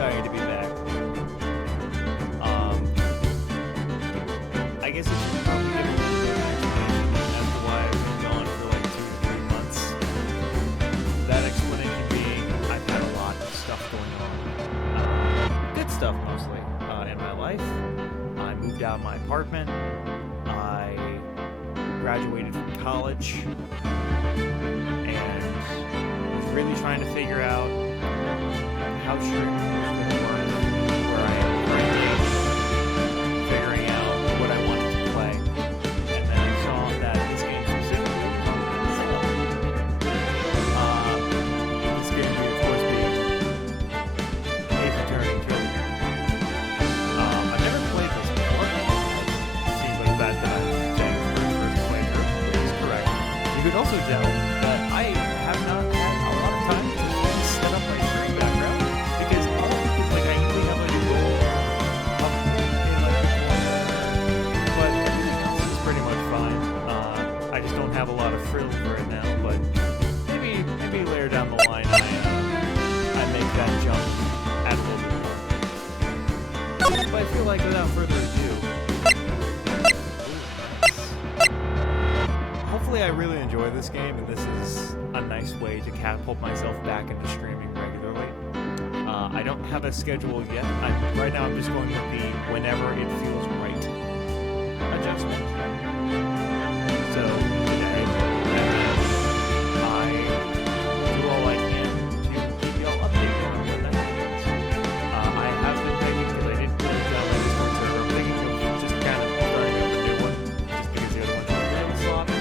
excited to be back. I guess I should probably give a little bit of an explanation as to why I've been gone for like 2 to 3 months. That explanation being I've had a lot of stuff going on. Good stuff mostly in my life. I moved out of my apartment. I graduated from college. And was really trying to figure out how streaming was going to work, where I am currently, figuring out what I wanted to play, and then I saw that this game specifically was on sale. This game would, of course, be Ace Attorney Trilogy. I've never played this before. It seems like that I'm saying first playthrough, which is correct. You could also tell that I have not had a lot of time to set up my stream background because all of it is like I usually have like a goal up in like the corner, but everything else is pretty much fine. I just don't have a lot of frills right now, but maybe later down the line I make that jump, add a little bit more. But I feel like without further ado, hopefully I really enjoy this game, and this is a nice way to catapult myself back into streaming regularly. I don't have a schedule yet. Right now I'm just going with the whenever it feels right adjustment. So today, I do all I can to keep you all updated on when that happens. I have been thinking, because I didn't really download my Discord server, I'm thinking of just kind of starting up a new one, just because the other one's a little sloppy.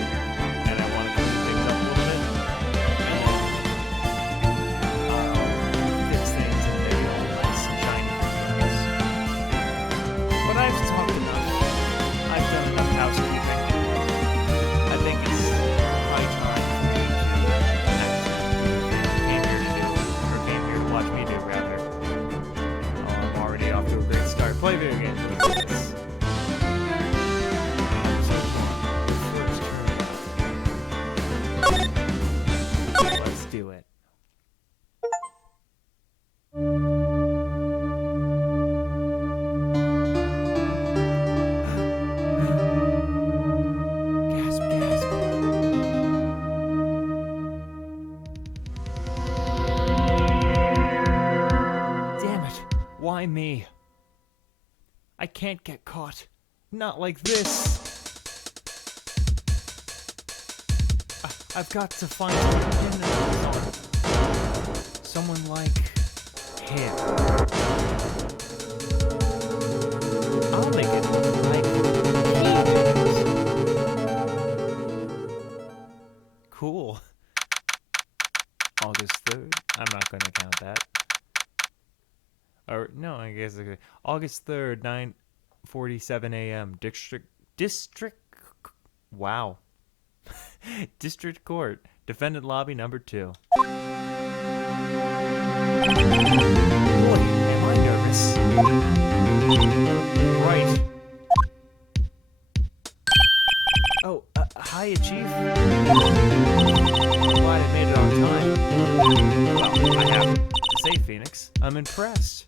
Play video games. Let's do it. Gasp, gasp. Damn it. Why me? I can't get caught. Not like this. I've got to find someone like him. I'll make it like he is. Cool. August 3rd. I'm not going to count that. Or no, I guess August 3rd, 9:47 a.m. District. Wow. District Court, Defendant Lobby number 2. Boy, am I nervous. Right. Oh, hiya, Chief. Glad I made it on time. Well, I have to say, Phoenix, I'm impressed.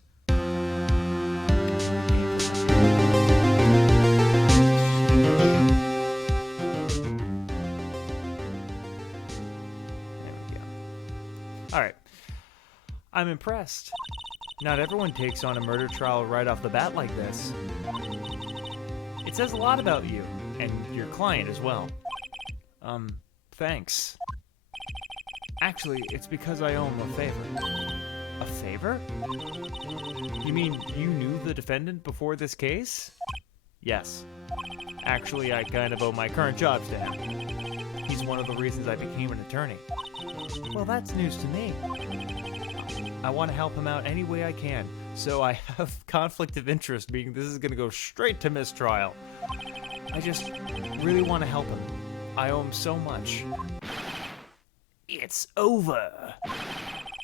Alright. I'm impressed. Not everyone takes on a murder trial right off the bat like this. It says a lot about you, and your client as well. Thanks. Actually, it's because I owe him a favor. A favor? You mean you knew the defendant before this case? Yes. Actually, I kind of owe my current jobs to him. He's one of the reasons I became an attorney. Well, that's news to me. I want to help him out any way I can, so I have conflict of interest, being this is going to go straight to mistrial. I just really want to help him. I owe him so much. It's over.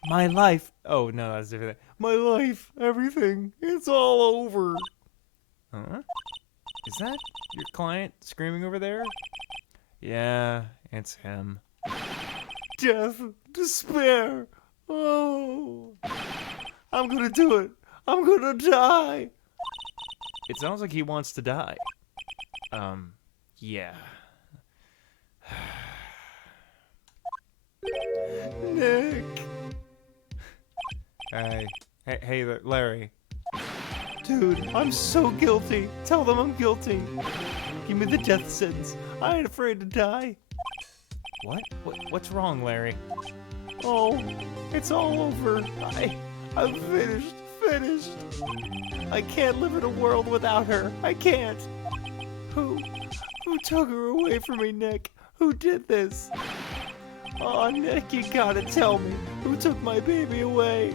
My life... Oh, no, that's different. My life, everything, it's all over. Huh? Is that your client screaming over there? Yeah, it's him. Death, despair. Oh, I'm gonna do it. I'm gonna die. It sounds like he wants to die. Yeah. Nick. Hey, Larry. Dude, I'm so guilty. Tell them I'm guilty. Give me the death sentence. I ain't afraid to die. What's wrong, Larry? Oh, it's all over. I'm finished. I can't live in a world without her. I can't. Who took her away from me, Nick? Who did this? Oh, Nick, you gotta tell me. Who took my baby away?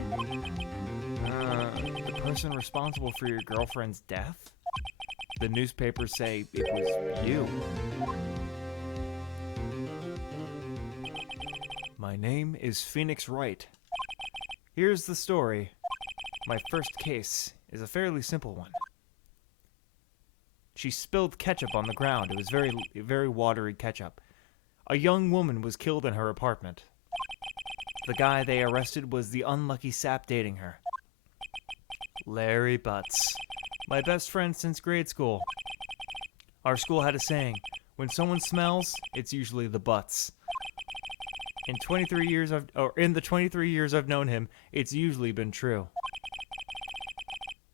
The person responsible for your girlfriend's death? The newspapers say it was you. My name is Phoenix Wright. Here's the story. My first case is a fairly simple one. She spilled ketchup on the ground. It was very watery ketchup. A young woman was killed in her apartment. The guy they arrested was the unlucky sap dating her. Larry Butts. My best friend since grade school. Our school had a saying, when someone smells, it's usually the butts. In the 23 years I've known him, it's usually been true.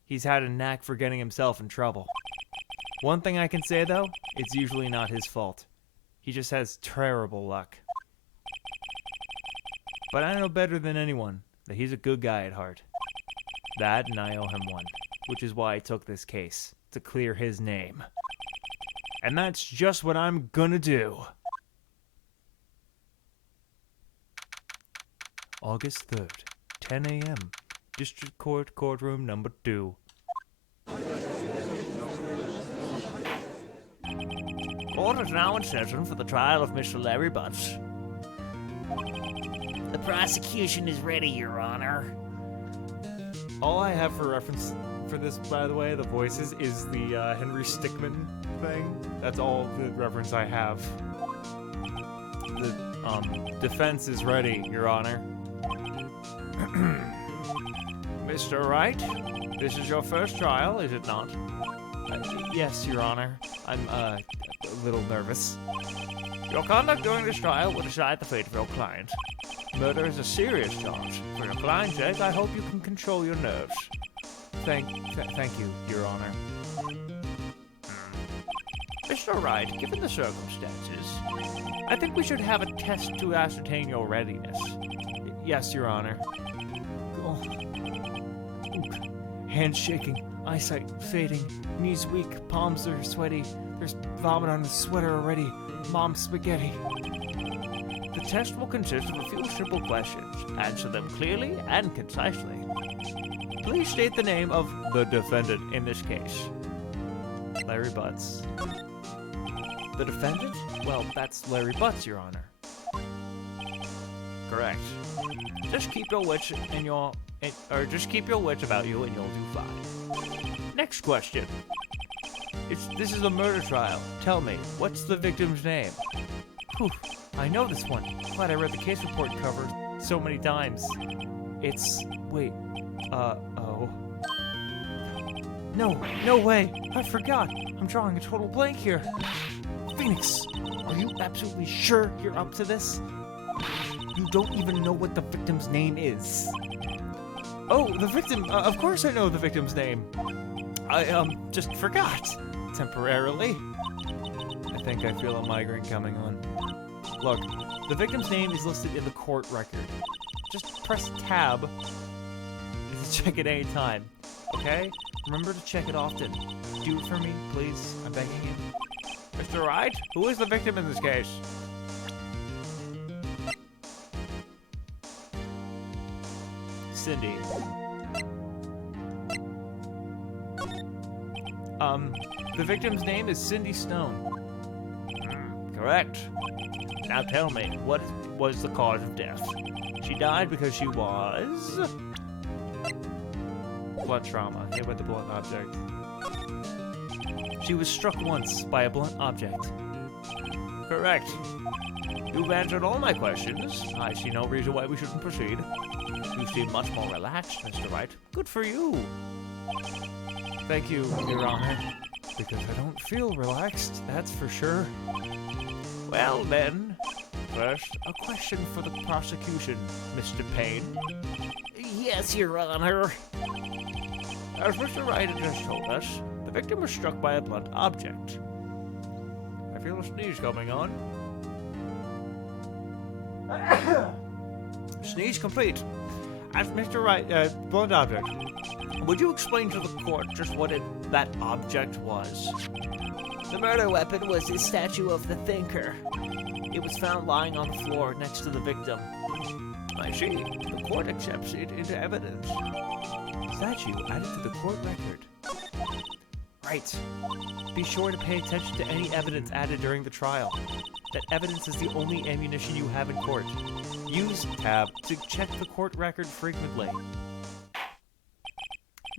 He's had a knack for getting himself in trouble. One thing I can say though, it's usually not his fault. He just has terrible luck. But I know better than anyone that he's a good guy at heart. That and I owe him one, which is why I took this case, to clear his name. And that's just what I'm gonna do. August 3rd, 10 a.m., District Court, Courtroom Number 2. Court is now in session for the trial of Mr. Larry Butts. The prosecution is ready, Your Honor. All I have for reference for this, by the way, the voices, is the Henry Stickmin thing. That's all the reference I have. The defense is ready, Your Honor. Mr. Wright, this is your first trial, is it not? Yes, Your Honor. I'm a little nervous. Your conduct during this trial will decide the fate of your client. Murder is a serious charge. For your client's sake, I hope you can control your nerves. Thank you, Your Honor. Mr. Wright, given the circumstances, I think we should have a test to ascertain your readiness. Yes, Your Honor. Oh. Hands shaking, eyesight fading, knees weak, palms are sweaty. There's vomit on the sweater already. Mom's spaghetti. The test will consist of a few simple questions. Answer them clearly and concisely. Please state the name of the defendant in this case. Larry Butts. The defendant? Well, that's Larry Butts, Your Honor. Correct. Just keep your wits about you and you'll do fine. Next question. This is a murder trial. Tell me, what's the victim's name? Whew, I know this one. Glad I read the case report cover so many times. Oh. No way. I forgot. I'm drawing a total blank here. Phoenix, are you absolutely sure you're up to this? You don't even know what the victim's name is. Oh, the victim. Of course I know the victim's name. I, just forgot. Temporarily. I think I feel a migraine coming on. Look, the victim's name is listed in the court record. Just press tab to check it any time. Okay? Remember to check it often. Do it for me, please. I'm begging you. Mr. Wright, who is the victim in this case? Cindy. The victim's name is Cindy Stone. Correct. Now tell me, what was the cause of death? She died because she was... blood trauma, hit with a blunt object. She was struck once by a blunt object. Correct. You've answered all my questions. I see no reason why we shouldn't proceed. You seem much more relaxed, Mr. Wright. Good for you. Thank you, Your Honor. Because I don't feel relaxed, that's for sure. Well then, first, a question for the prosecution, Mr. Payne. Yes, Your Honor. As Mr. Wright had just told us, the victim was struck by a blunt object. I feel a sneeze coming on. Sneeze complete. As Mr. Wright, blunt object. Would you explain to the court just what that object was? The murder weapon was his statue of the Thinker. It was found lying on the floor next to the victim. I see. The court accepts it into evidence. Statue added to the court record. Right. Be sure to pay attention to any evidence added during the trial. That evidence is the only ammunition you have in court. Use tab to check the court record frequently.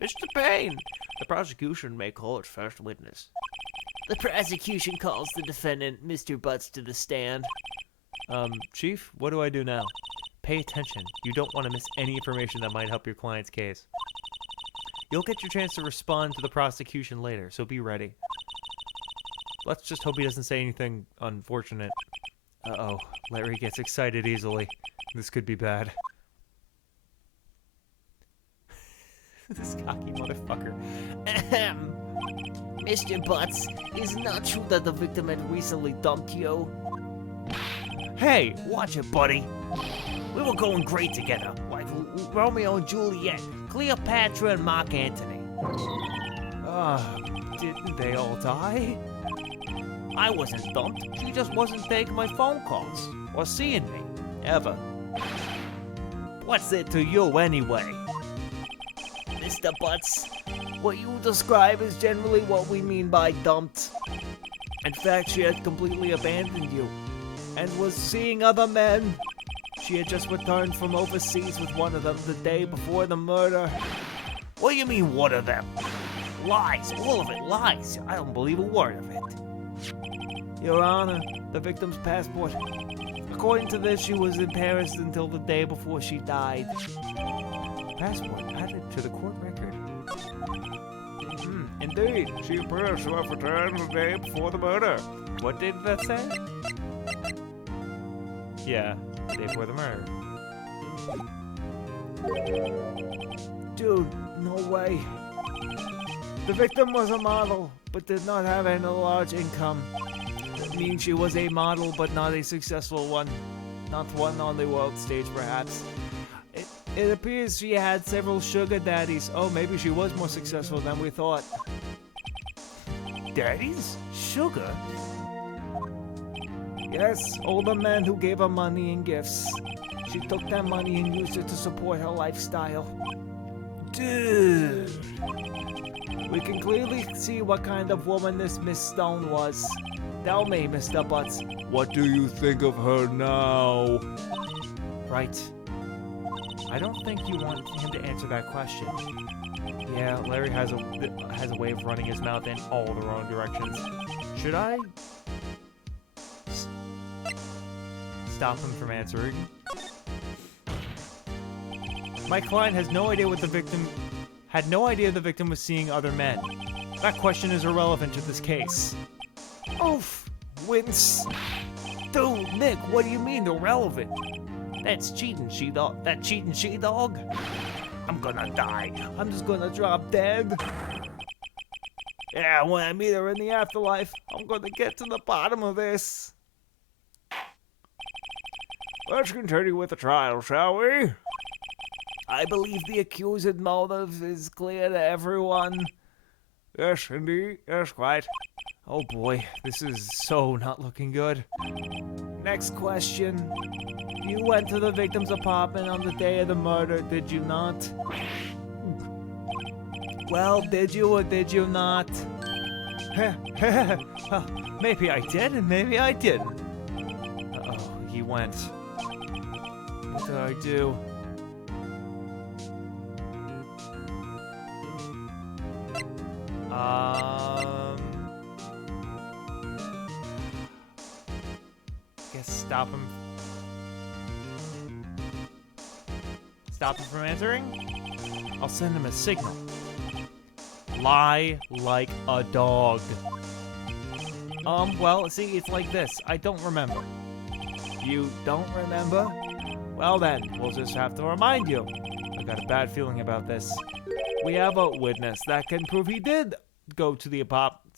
Mr. Payne, the prosecution may call its first witness. The prosecution calls the defendant, Mr. Butts, to the stand. Chief, what do I do now? Pay attention. You don't want to miss any information that might help your client's case. You'll get your chance to respond to the prosecution later, so be ready. Let's just hope he doesn't say anything unfortunate. Uh-oh, Larry gets excited easily. This could be bad. This cocky motherfucker. Ahem. Mr. Butts, is it not true that the victim had recently dumped you? Hey, watch it, buddy. We were going great together, like Romeo and Juliet, Cleopatra and Mark Antony. Didn't they all die? I wasn't dumped. She just wasn't taking my phone calls or seeing me, ever. What's it to you anyway? Mr. Butts, what you describe is generally what we mean by dumped. In fact, she had completely abandoned you and was seeing other men. She had just returned from overseas with one of them the day before the murder. What do you mean, one of them? Lies, all of it, lies. I don't believe a word of it. Your Honor, the victim's passport. According to this, she was in Paris until the day before she died. Passport added to the court record. Indeed, she appears to have returned the day before the murder. What did that say? Yeah, the day before the murder. Dude, no way. The victim was a model, but did not have any large income. That means she was a model, but not a successful one. Not one on the world stage, perhaps. It appears she had several sugar daddies. Oh, maybe she was more successful than we thought. Daddies? Sugar? Yes, older men who gave her money and gifts. She took that money and used it to support her lifestyle. Dude. We can clearly see what kind of woman this Miss Stone was. Tell me, Mr. Butts, what do you think of her now? Right. I don't think you want him to answer that question. Yeah, Larry has a way of running his mouth in all the wrong directions. Should I stop him from answering? My client has no idea what the victim the victim was seeing other men. That question is irrelevant to this case. Oof! Wince! Dude, Nick, what do you mean irrelevant? That's cheating, she-dog. That cheating she-dog? I'm gonna die. I'm just gonna drop dead. Yeah, when I meet her in the afterlife, I'm gonna get to the bottom of this. Let's continue with the trial, shall we? I believe the accused's motive is clear to everyone. Yes, indeed. Yes, quite. Oh boy, this is so not looking good. Next question. You went to the victim's apartment on the day of the murder, did you not? Well, did you or did you not? Well, maybe I did and maybe I didn't. Uh-oh, he went. What did I do? Guess stop him stop him from answering? I'll send him a signal. Lie like a dog. Well, see, it's like this. I don't remember. You don't remember? Well then, we'll just have to remind you. I got a bad feeling about this. We have a witness that can prove he did go to the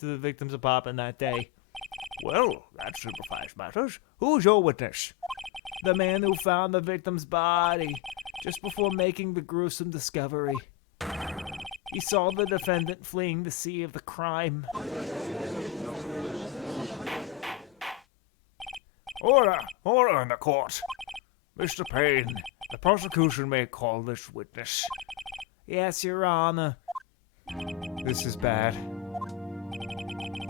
victim's apartment that day. Well, that simplifies matters. Who's your witness? The man who found the victim's body just before making the gruesome discovery. He saw the defendant fleeing the scene of the crime. Order in the court. Mr. Payne, the prosecution may call this witness. Yes, Your Honor. This is bad.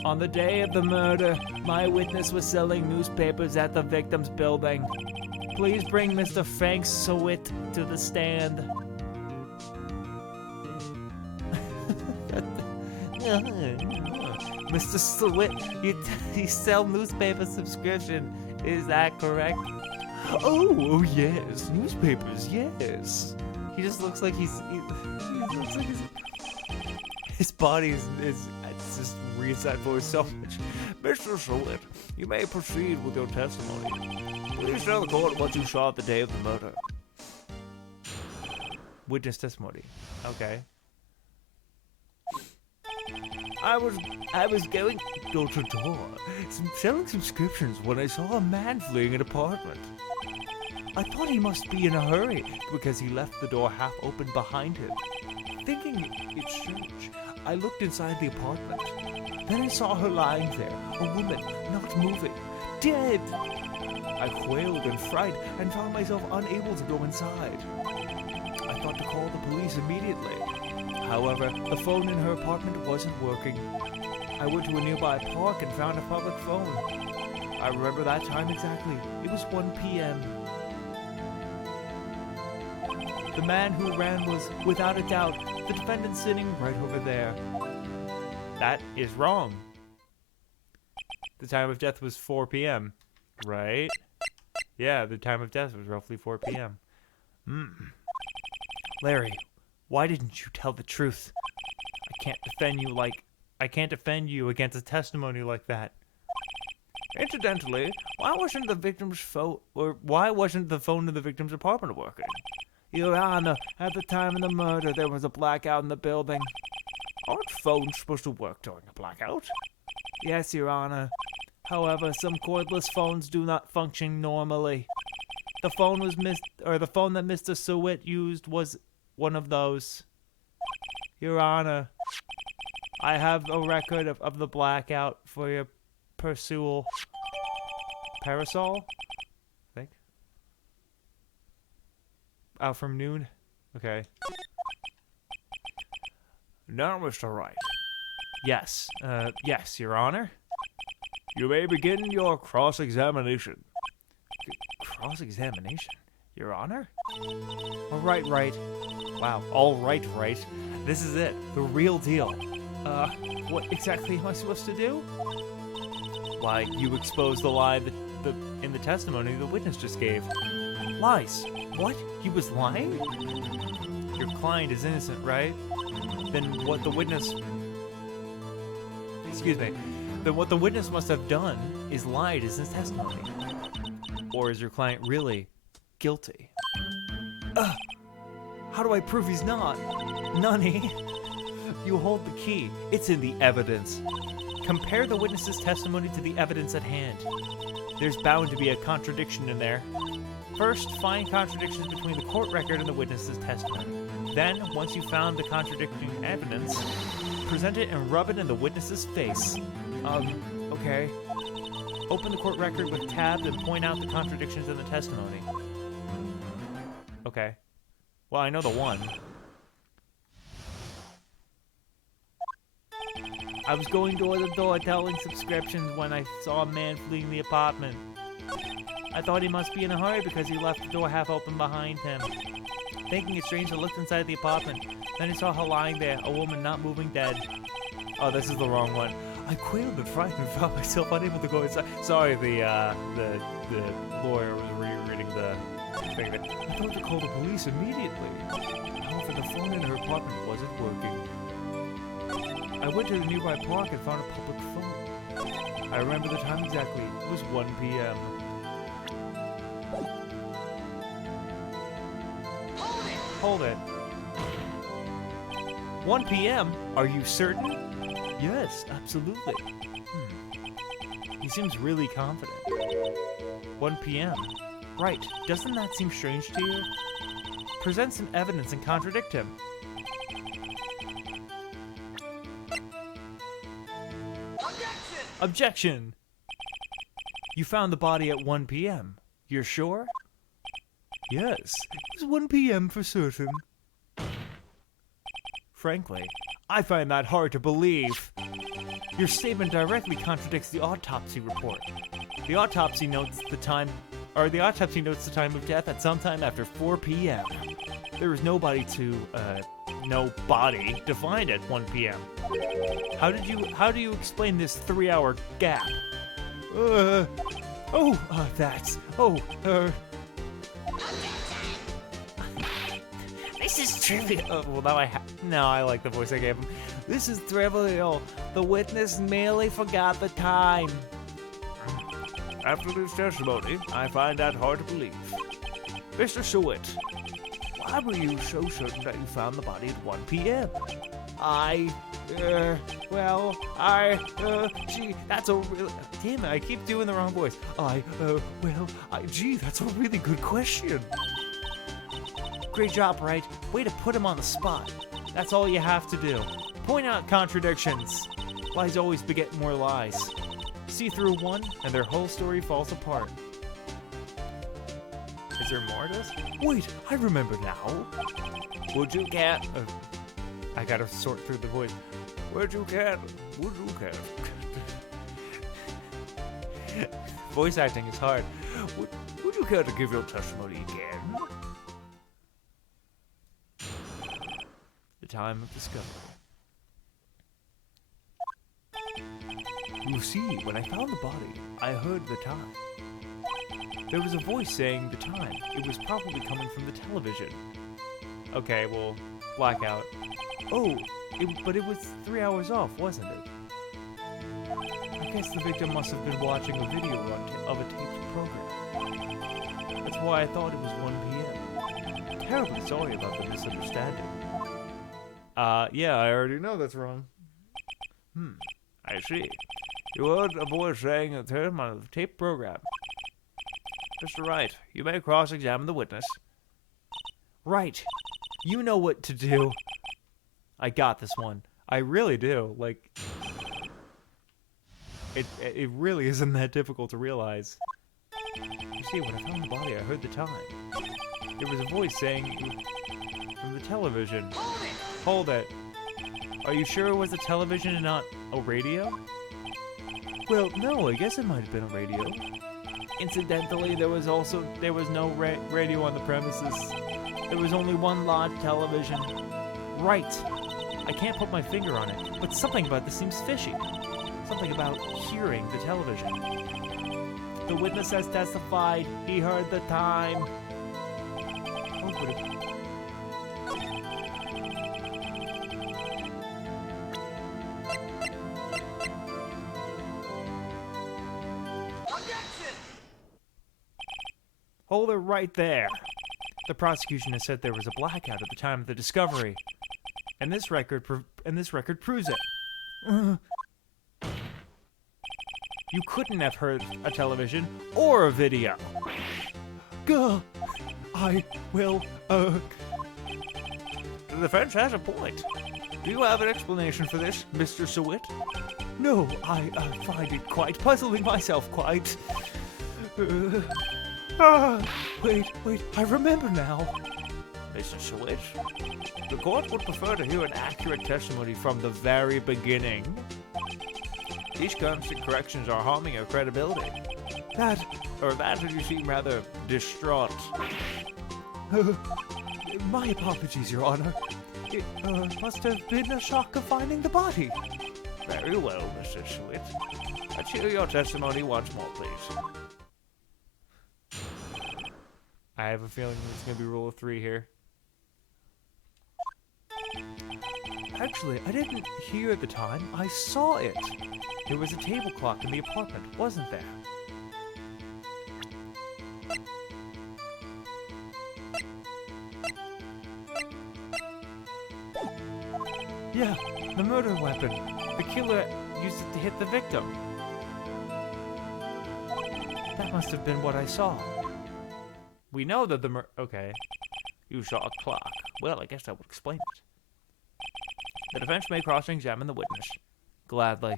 On the day of the murder, my witness was selling newspapers at the victim's building. Please bring Mr. Frank Sawit to the stand. Mr. Sawit, you sell newspaper subscription. Is that correct? Oh yes, newspapers, yes. He just looks like his body is it just reads that voice so much. Mr. Sawit, you may proceed with your testimony. Please tell the court what you saw the day of the murder. Witness testimony. Okay. I was going door to door, selling subscriptions when I saw a man fleeing an apartment. I thought he must be in a hurry because he left the door half open behind him. Thinking it strange, I looked inside the apartment. Then I saw her lying there, a woman, not moving, dead. I quailed in fright and found myself unable to go inside. I thought to call the police immediately. However, the phone in her apartment wasn't working. I went to a nearby park and found a public phone. I remember that time exactly. It was 1 p.m. The man who ran was, without a doubt, the defendant sitting right over there. That is wrong. The time of death was 4 p.m., right? Yeah, the time of death was roughly 4 p.m. Larry, why didn't you tell the truth? I can't defend you against a testimony like that. Incidentally, why wasn't the phone in the victim's apartment working? Your Honor, at the time of the murder, there was a blackout in the building. Aren't phones supposed to work during a blackout? Yes, Your Honor. However, some cordless phones do not function normally. The phone that Mr. Sawit used was one of those. Your Honor, I have a record of the blackout for your parasol, I think. Out from noon? Okay. Now, Mr. Wright. Yes. Yes, Your Honor. You may begin your cross-examination. Cross-examination? Your Honor? All right, Wright. Wow. All right, Wright. This is it. The real deal. What exactly am I supposed to do? Why, you exposed the lie in the testimony the witness just gave. Lies. What? He was lying? Your client is innocent, right? Then what the witness... Excuse me. Then what the witness must have done is lied in his testimony. Or is your client really guilty? How do I prove he's not? Nunny, you hold the key. It's in the evidence. Compare the witness's testimony to the evidence at hand. There's bound to be a contradiction in there. First, find contradictions between the court record and the witness's testimony. Then, once you've found the contradicting evidence, present it and rub it in the witness's face. Okay. Open the court record with tabs and point out the contradictions in the testimony. Okay. Well, I know the one. I was going door to door telling subscriptions when I saw a man fleeing the apartment. I thought he must be in a hurry because he left the door half open behind him. Thinking it strange, I looked inside the apartment. Then I saw her lying there, a woman not moving, dead. Oh, this is the wrong one. I quailed in fright and found myself unable to go inside. Sorry, the lawyer was rereading the thinking it. I thought to call the police immediately. However, the phone in her apartment wasn't working. I went to the nearby park and found a public phone. I remember the time exactly. It was 1 p.m. Hold it. 1 p.m.? Are you certain? Yes, absolutely. He seems really confident. 1 p.m. Right. Doesn't that seem strange to you? Present some evidence and contradict him. Objection! You found the body at 1 p.m. You're sure? Yes, it was 1 p.m. for certain. Frankly, I find that hard to believe. Your statement directly contradicts the autopsy report. The autopsy notes the time of death at sometime after 4 p.m. There was no body to find at 1 p.m. How do you explain this 3-hour gap? This is trivial. Well, now I like the voice I gave him. This is trivial. The witness merely forgot the time. After this testimony, I find that hard to believe. Mr. Sewitt, why were you so certain that you found the body at 1 p.m.? Gee, that's a really... Damn it, I keep doing the wrong voice. Gee, that's a really good question. Great job, Wright. Way to put him on the spot. That's all you have to do. Point out contradictions. Lies always beget more lies. See through one, and their whole story falls apart. Is there more to this? Wait, I remember now. Would you cat? I gotta sort through the voice. Would you cat? Voice acting is hard. Would you care to give your testimony again? The time of discovery. You see, when I found the body, I heard the time. There was a voice saying the time. It was probably coming from the television. Okay, well, blackout. But it was 3 hours off, wasn't it? I guess the victim must have been watching a video of a taped program. That's why I thought it was 1 p.m. Terribly sorry about the misunderstanding. Yeah, I already know that's wrong. I see. You heard a voice saying a term on the tape program. Mr. Wright, you may cross-examine the witness. Right. You know what to do. I got this one. I really do. Like, it really isn't that difficult to realize. You see, when I found the body, I heard the time. There was a voice saying from the television. Hold it. Are you sure it was a television and not a radio? Well, no, I guess it might have been a radio. Incidentally, there was no radio on the premises. There was only one large television. Right. I can't put my finger on it, but something about this seems fishy. Something about hearing the television. The witness has testified he heard the time. Hold it right there. The prosecution has said there was a blackout at the time of the discovery, and this record proves it. You couldn't have heard a television or a video. The defense has a point. Do you have an explanation for this, Mr. Sewitt? No, I find it quite puzzling myself, quite. Wait, I remember now. Mr. Sewitt, the court would prefer to hear an accurate testimony from the very beginning. These constant corrections are harming your credibility. That you seem rather distraught. My apologies, Your Honor. It must have been a shock of finding the body. Very well, Mr. Sewitt. Let's hear your testimony once more, please. I have a feeling it's going to be rule of 3 here. Actually, I didn't hear at the time. I saw it. There was a table clock in the apartment, wasn't there? Yeah, the murder weapon. The killer used it to hit the victim. That must have been what I saw. We know that okay. You saw a clock. Well, I guess that would explain it. The defense may cross-examine the witness. Gladly.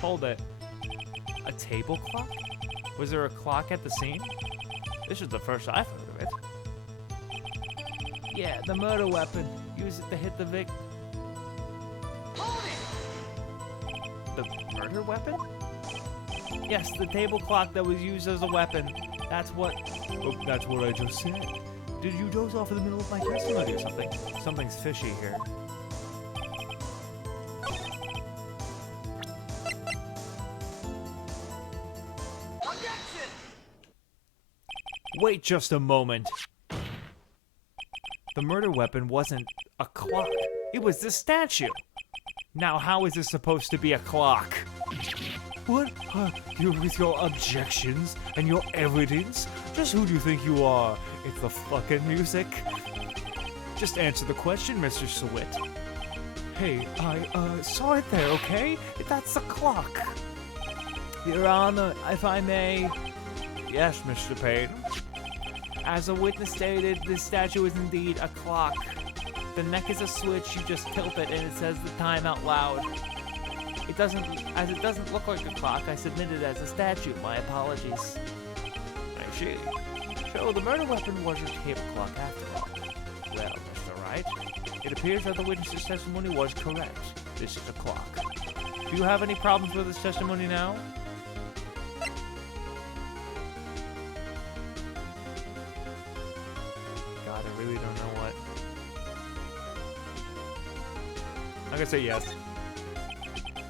Hold it. A table clock? Was there a clock at the scene? This is the first I've heard of it. Yeah, the murder weapon. Use it to hit the victim. The murder weapon? Yes, the table clock that was used as a weapon. That's what... Oh, that's what I just said. Did you doze off in the middle of my testimony or something? Something's fishy here. Wait just a moment. The murder weapon wasn't a clock. It was the statue. Now, how is this supposed to be a clock? What? You with your objections and your evidence? Just who do you think you are? It's the fucking music. Just answer the question, Mr. Sweat. Hey, I saw it there, okay? That's a clock. Your Honor, if I may. Yes, Mr. Payne. As a witness stated, this statue is indeed a clock. The neck is a switch, you just tilt it and it says the time out loud. It doesn't look like a clock, I submit it as a statue. My apologies. I see. So the murder weapon was a table clock after all. Well, Mr. Wright, it appears that the witness's testimony was correct. This is a clock. Do you have any problems with his testimony now? God, I really don't know what. I'm gonna say yes.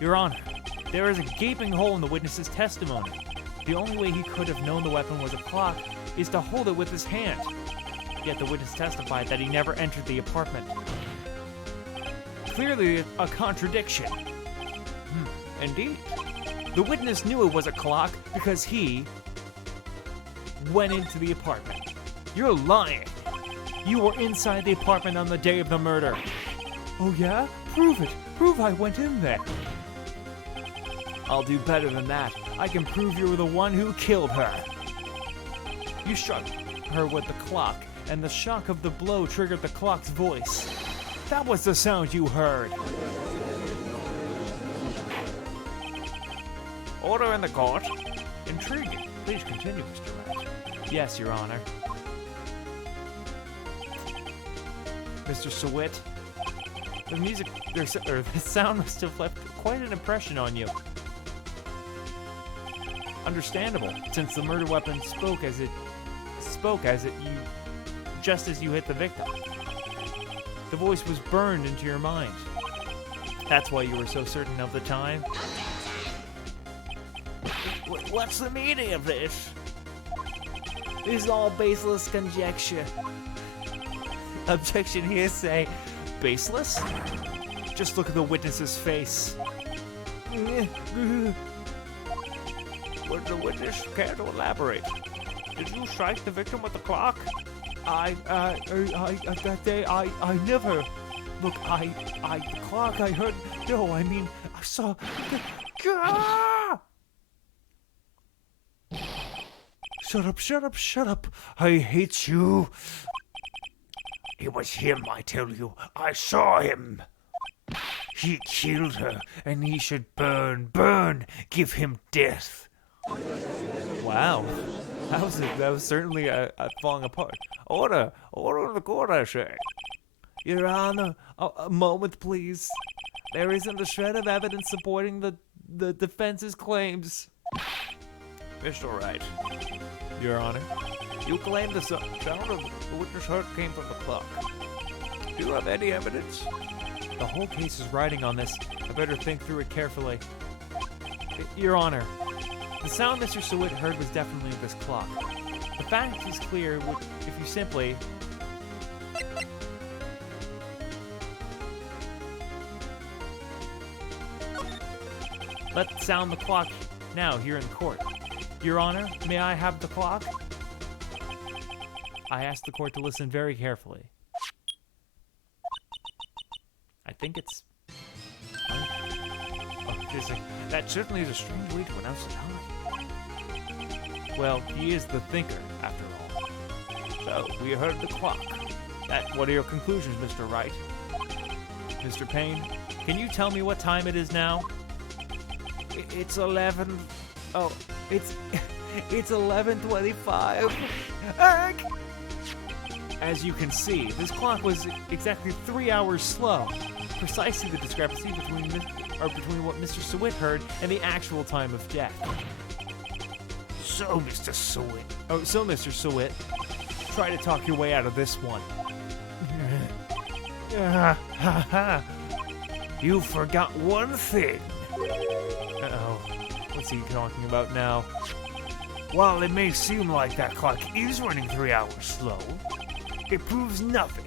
Your Honor, there is a gaping hole in the witness's testimony. The only way he could have known the weapon was a clock is to hold it with his hand. Yet the witness testified that he never entered the apartment. Clearly a contradiction. Indeed. The witness knew it was a clock because he went into the apartment. You're lying. You were inside the apartment on the day of the murder. Oh yeah? Prove it. Prove I went in there. I'll do better than that. I can prove you were the one who killed her. You struck her with the clock, and the shock of the blow triggered the clock's voice. That was the sound you heard. Order in the court. Intriguing. Please continue, Mr. Wright. Yes, Your Honor. Mr. Sweat, the sound must have left quite an impression on you. Understandable, since the murder weapon spoke as you just as you hit the victim. The voice was burned into your mind. That's why you were so certain of the time. What's the meaning of this? This is all baseless conjecture. Objection hearsay. Baseless? Just look at the witness's face. Would the witness care to elaborate? Did you strike the victim with the clock? That day, I never. Look, the clock, I heard. No, I mean, I saw. Shut up. I hate you. It was him, I tell you. I saw him. He killed her, and he should burn. Give him death. Wow. That was certainly a falling apart. Order in the court, I say. Your Honor, a moment, please. There isn't a shred of evidence supporting the defense's claims. Mr. Wright. Your Honor. You claim the sound of the witness heard came from the clock. Do you have any evidence? The whole case is riding on this. I better think through it carefully. Your Honor, the sound Mr. Sewitt heard was definitely this clock. The fact is clear if you simply... Let's sound the clock now here in the court. Your Honor, may I have the clock? I asked the court to listen very carefully. I think it's... that certainly is a strange way to announce the time. Well, he is the thinker, after all. So, we heard the clock. What are your conclusions, Mr. Wright? Mr. Payne, can you tell me what time it is now? It's 11... Oh, it's 11:25. As you can see, this clock was exactly 3 hours slow. Precisely the discrepancy between what Mr. Sewitt heard and the actual time of death. So, Mr. Sewitt. Oh, so Mr. Sewitt, try to talk your way out of this one. You forgot one thing. Uh-oh. What's he talking about now? While it may seem like that clock is running 3 hours slow, it proves nothing.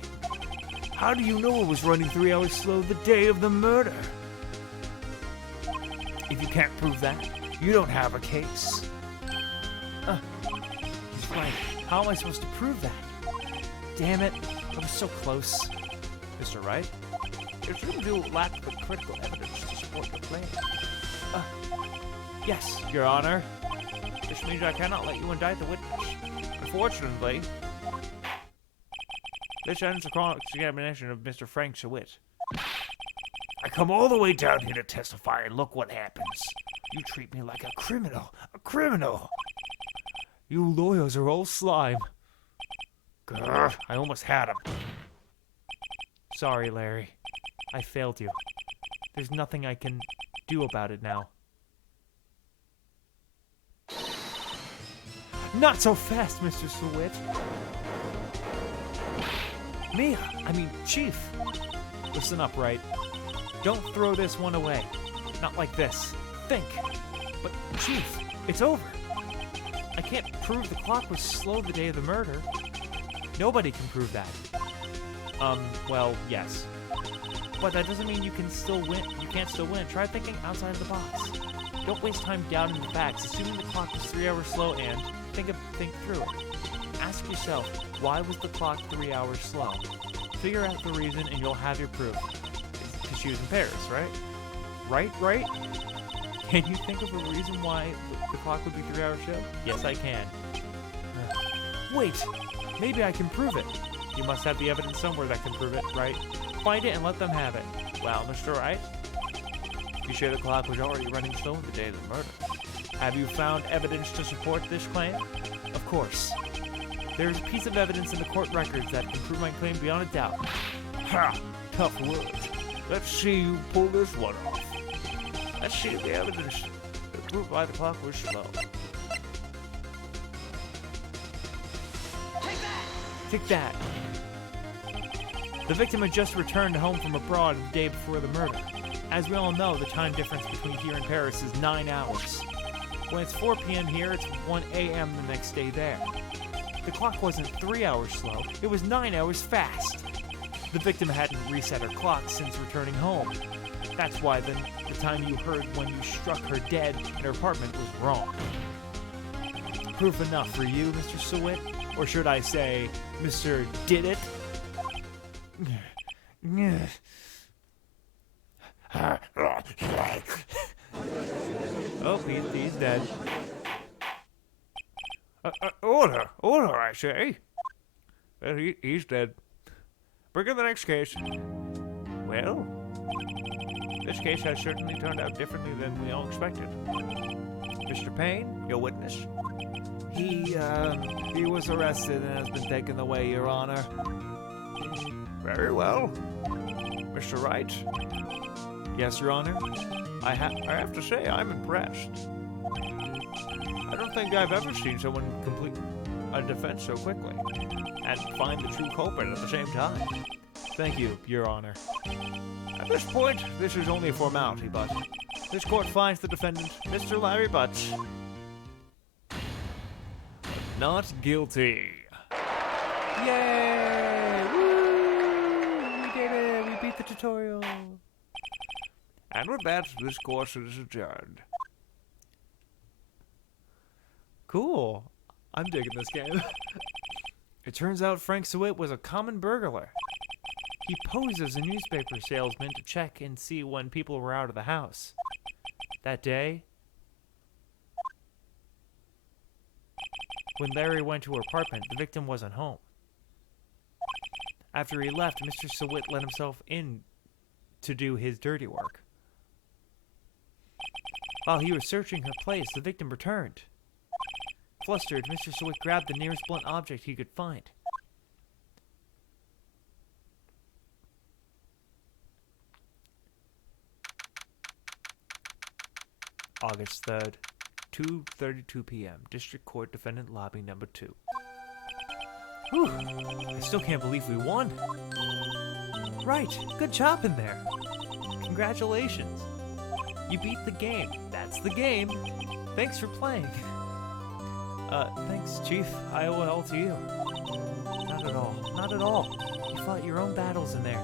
How do you know it was running 3 hours slow the day of the murder? If you can't prove that, you don't have a case. He's right. How am I supposed to prove that? Damn it. I was so close. Mr. Wright? There seems to lack the critical evidence to support the claim. Yes, Your Honor. This means I cannot let you indict the witness. Unfortunately, this ends the cross-examination of Mr. Frank Sewitt. I come all the way down here to testify, and look what happens. You treat me like a criminal. A criminal! You lawyers are all slime. Grr, I almost had him. Sorry, Larry. I failed you. There's nothing I can do about it now. Not so fast, Mr. Sewitt. Chief. Listen up, Wright. Don't throw this one away. Not like this. Think. But, Chief, it's over. I can't prove the clock was slow the day of the murder. Nobody can prove that. Well, yes. But that doesn't mean you can still win. You can't still win. Try thinking outside of the box. Don't waste time doubting the facts, assuming the clock was 3 hours slow, and think through it. Ask yourself, why was the clock 3 hours slow? Figure out the reason, and you'll have your proof. Because she was in Paris, right? Right? Can you think of a reason why the clock would be 3 hours slow? Yes, I can. Wait, maybe I can prove it. You must have the evidence somewhere that can prove it, right? Find it and let them have it. Well, Mr. Wright, you sure the clock was already running slow the day of the murder? Have you found evidence to support this claim? Of course. There is a piece of evidence in the court records that can prove my claim beyond a doubt. Ha! Tough words. Let's see you pull this one off. Let's see the evidence to prove why the clock was slow. Take that. The victim had just returned home from abroad the day before the murder. As we all know, the time difference between here and Paris is 9 hours. When it's 4 p.m. here, it's 1 a.m. the next day there. The clock wasn't 3 hours slow, it was 9 hours fast. The victim hadn't reset her clock since returning home. That's why the time you heard when you struck her dead in her apartment was wrong. Proof enough for you, Mr. Sewitt? Or should I say, Mr. Did It? Oh, he's dead. Order, I say. Well, he's dead. Bring in the next case. Well, this case has certainly turned out differently than we all expected. Mr. Payne, your witness. He was arrested and has been taken away, Your Honor. Very well. Mr. Wright. Yes, Your Honor? I have to say, I'm impressed. I don't think I've ever seen someone complete a defense so quickly and find the true culprit at the same time. Thank you, Your Honor. At this point, this is only a formality, but this court finds the defendant, Mr. Larry Butch, not guilty. Yay! Woo! We did it! We beat the tutorial. And with that, this court is adjourned. Cool. I'm digging this game. It turns out Frank Sweet was a common burglar. He posed as a newspaper salesman to check and see when people were out of the house. That day, when Larry went to her apartment, the victim wasn't home. After he left, Mr. Sweet let himself in to do his dirty work. While he was searching her place, the victim returned. Flustered, Mr. Sweet grabbed the nearest blunt object he could find. August 3rd, 2:32 p.m. District Court Defendant Lobby Number 2. Whew, I still can't believe we won. Right, good job in there. Congratulations. You beat the game. That's the game. Thanks for playing. Thanks, Chief. I owe it all to you. Not at all. Not at all. You fought your own battles in there.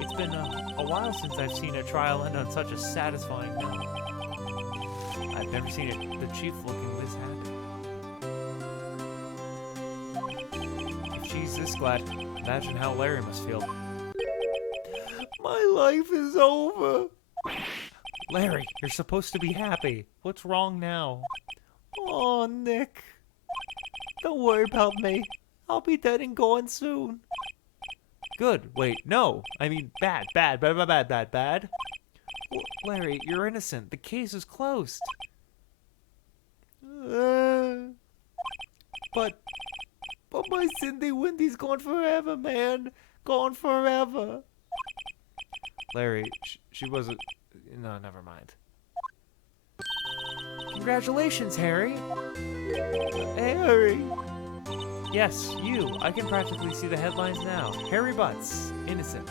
It's been a while since I've seen a trial end on such a satisfying note. I've never seen the Chief looking this happy. If she's this glad, imagine how Larry must feel. My life is over. Larry, you're supposed to be happy. What's wrong now? Oh, Nick. Don't worry about me. I'll be dead and gone soon. Good. Wait, no. I mean, bad. Larry, you're innocent. The case is closed. But my Cindy Wendy's gone forever, man. Gone forever. Larry, she wasn't... No, never mind. Congratulations, Harry. Harry. Yes, you. I can practically see the headlines now. Harry Butts, innocent.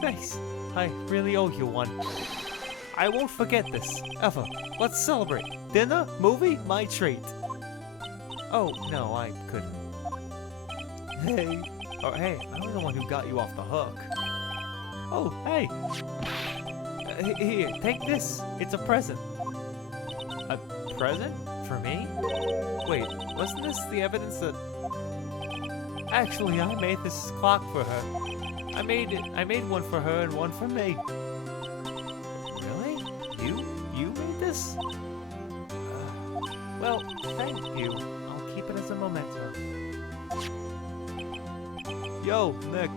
Thanks. I really owe you one. I won't forget this, ever. Let's celebrate. Dinner? Movie? My treat. Oh, no, I couldn't. Hey. Oh, hey, I'm the one who got you off the hook. Oh, hey. Here, take this. It's a present. A present? For me? Wait, wasn't this the evidence that... Actually, I made this clock for her. I made one for her and one for me. Really? You made this? Well, thank you. I'll keep it as a memento. Yo, Nick.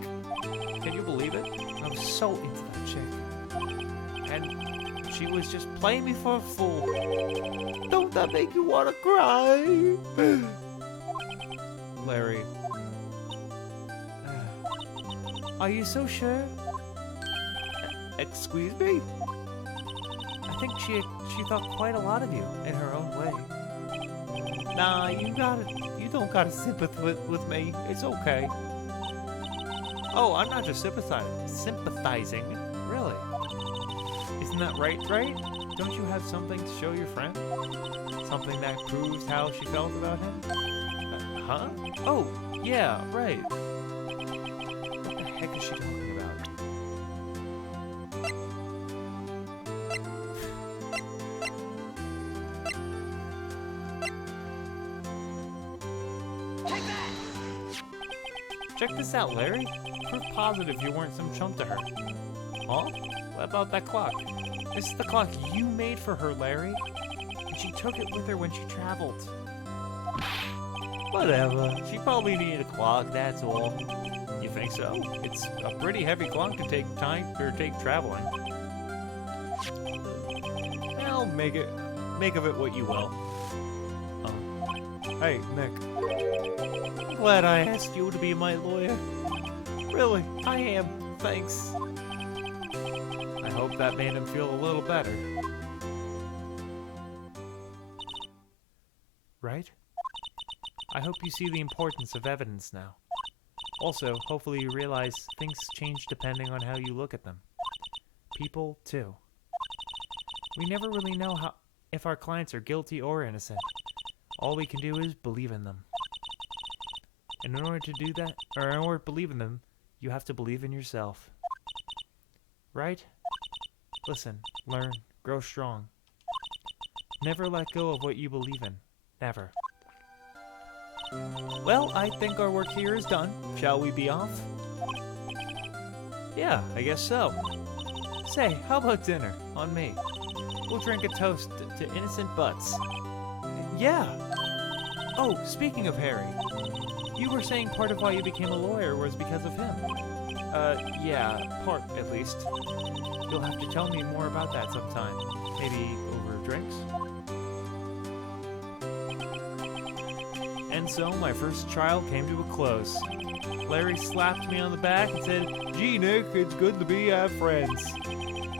Can you believe it? I was so into that chick. And she was just playing me for a fool. Don't that make you want to cry? Larry. Are you so sure? Excuse me? I think she thought quite a lot of you in her own way. Nah, you don't gotta sympathize with me. It's okay. Oh, I'm not just sympathizing. Really? Isn't that right? Don't you have something to show your friend? Something that proves how she felt about him? Huh? Oh, yeah, right. What the heck is she talking about? Check this out, Larry. Proof positive you weren't some chump to her. Huh? What about that clock? This is the clock you made for her, Larry. And she took it with her when she traveled. Whatever. She probably needed a clock, that's all. You think so? It's a pretty heavy clock to take traveling. Well, make of it what you will. Hey, Nick. I'm glad I asked you to be my lawyer. Really, I am. Thanks. I hope that made him feel a little better. Right? I hope you see the importance of evidence now. Also, hopefully you realize things change depending on how you look at them. People, too. We never really know if our clients are guilty or innocent. All we can do is believe in them. And in order to do that, or in order to believe in them, you have to believe in yourself. Right? Listen, learn, grow strong. Never let go of what you believe in. Never. Well, I think our work here is done. Shall we be off? Yeah, I guess so. Say, how about dinner? On me. We'll drink a toast to innocent butts. Yeah. Oh, speaking of Harry, you were saying part of why you became a lawyer was because of him. Yeah, part at least. You'll have to tell me more about that sometime. Maybe over drinks? And so my first trial came to a close. Larry slapped me on the back and said, "Gee, Nick, it's good to be friends."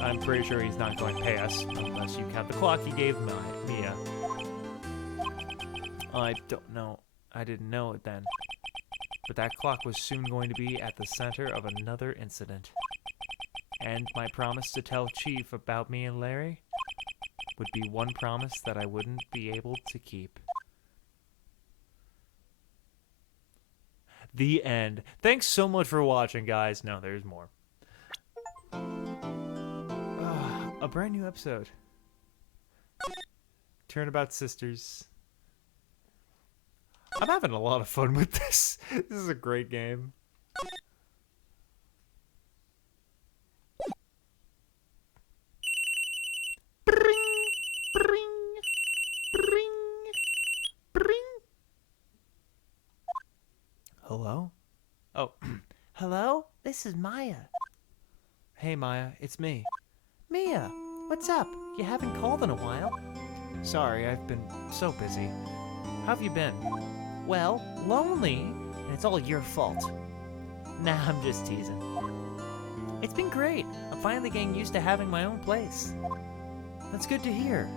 I'm pretty sure he's not going to pay us, unless you count the clock he gave Mia. I don't know. I didn't know it then. But that clock was soon going to be at the center of another incident. And my promise to tell Chief about me and Larry would be one promise that I wouldn't be able to keep. The end. Thanks so much for watching, guys. No, there's more. A brand new episode. Turnabout Sisters. I'm having a lot of fun with this. This is a great game. Bring, bring, bring, bring. Hello? Oh, hello? This is Maya. Hey, Maya, it's me. Mia, what's up? You haven't called in a while. Sorry, I've been so busy. How have you been? Well, lonely, and it's all your fault. Nah, I'm just teasing. It's been great. I'm finally getting used to having my own place. That's good to hear.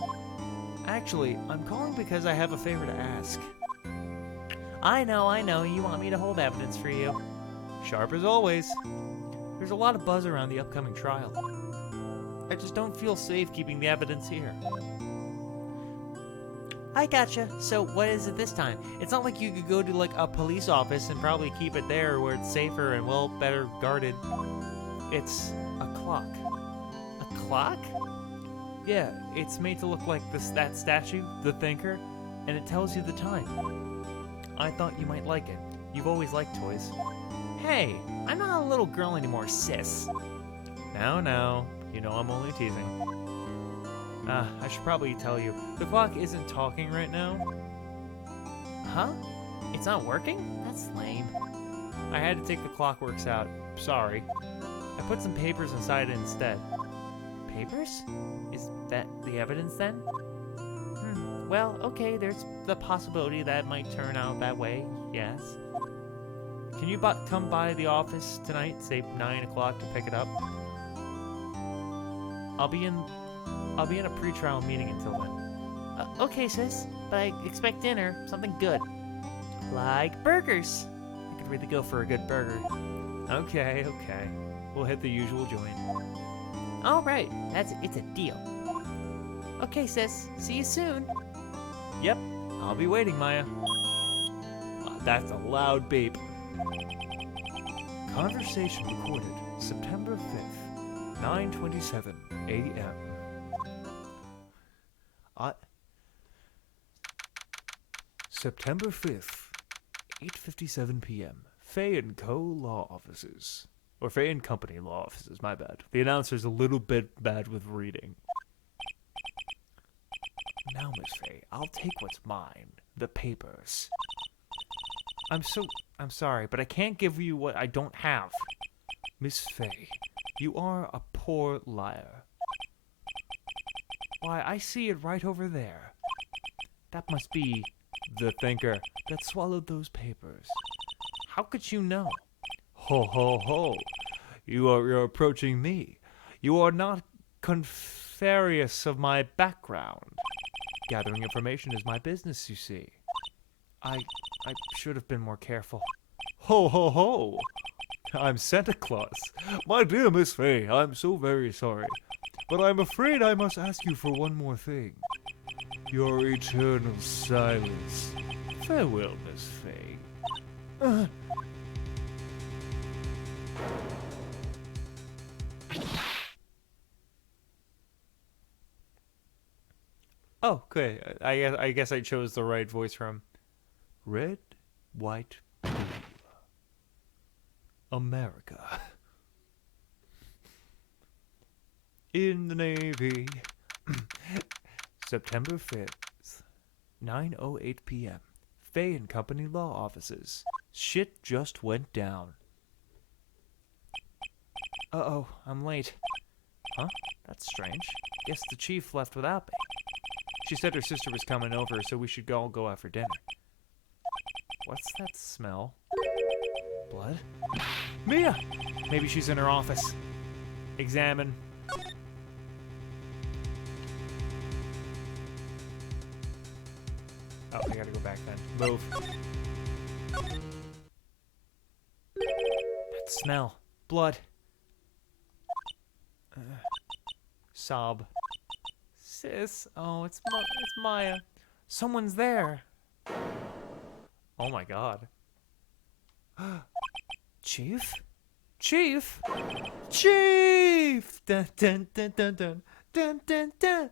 Actually, I'm calling because I have a favor to ask. I know. You want me to hold evidence for you. Sharp as always. There's a lot of buzz around the upcoming trial. I just don't feel safe keeping the evidence here. I gotcha. So what is it this time? It's not like you could go to like a police office and probably keep it there where it's safer and well better guarded. It's a clock. A clock? Yeah, it's made to look like that statue, the Thinker, and it tells you the time. I thought you might like it. You've always liked toys. Hey, I'm not a little girl anymore, sis. No, you know I'm only teasing. I should probably tell you, the clock isn't talking right now. Huh? It's not working? That's lame. I had to take the clockworks out. Sorry. I put some papers inside it instead. Papers? Is that the evidence then? Well, okay, there's the possibility that it might turn out that way, yes. Can you come by the office tonight, say 9 o'clock, to pick it up? I'll be in a pre-trial meeting until then. Okay, sis, but I expect dinner, something good. Like burgers. I could really go for a good burger. Okay. We'll hit the usual joint. All right, it's a deal. Okay, sis, see you soon. Yep, I'll be waiting, Maya. That's a loud beep. Conversation recorded September 5th, 9:27 a.m. September 5th, 8:57 p.m. Fay & Co. Law Offices. Or Fay & Company Law Offices, my bad. The announcer's a little bit bad with reading. Now, Miss Fay, I'll take what's mine. The papers. I'm sorry, but I can't give you what I don't have. Miss Fay, you are a poor liar. Why, I see it right over there. That must be the Thinker that swallowed those papers. How could you know? Ho, ho, ho. You're approaching me. You are not conferious of my background. Gathering information is my business, you see. I should have been more careful. Ho, ho, ho! I'm Santa Claus. My dear Miss Fay, I'm so very sorry. But I'm afraid I must ask you for one more thing. Your eternal silence. Farewell, Miss Fay. Oh, good. I guess I chose the right voice from Red, white, blue. America. In the Navy. September 5th, 9:08 p.m. Fay and Company Law Offices. Shit just went down. Uh-oh, I'm late. Huh? That's strange. Guess the chief left without me. She said her sister was coming over, so we should all go out for dinner. What's that smell? Blood? Mia! Maybe she's in her office. Examine. Oh, I gotta go back then. Move. That smell. Blood. Sob. Sis. Oh, it's Maya. Someone's there. Oh my god. Chief? Chief? Chief! Dun dun dun dun dun dun dun dun.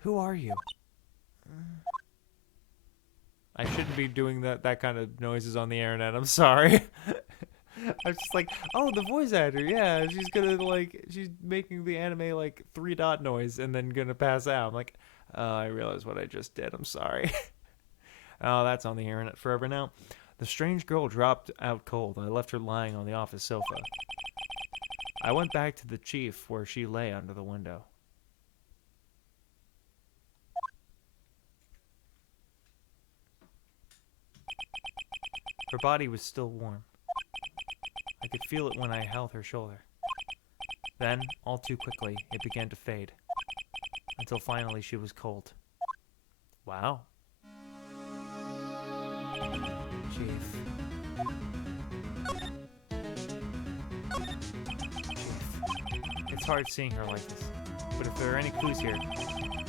Who are you? I shouldn't be doing that kind of noises on the internet. I'm sorry. I was just like, oh, the voice actor. Yeah, she's gonna she's making the anime like 3 dot noise and then gonna pass out. I'm like, oh, I realized what I just did. I'm sorry. Oh, that's on the internet forever now. The strange girl dropped out cold. I left her lying on the office sofa. I went back to the chief where she lay under the window. Her body was still warm. I could feel it when I held her shoulder. Then, all too quickly, it began to fade. Until finally she was cold. Wow. Chief. It's hard seeing her like this. But if there are any clues here,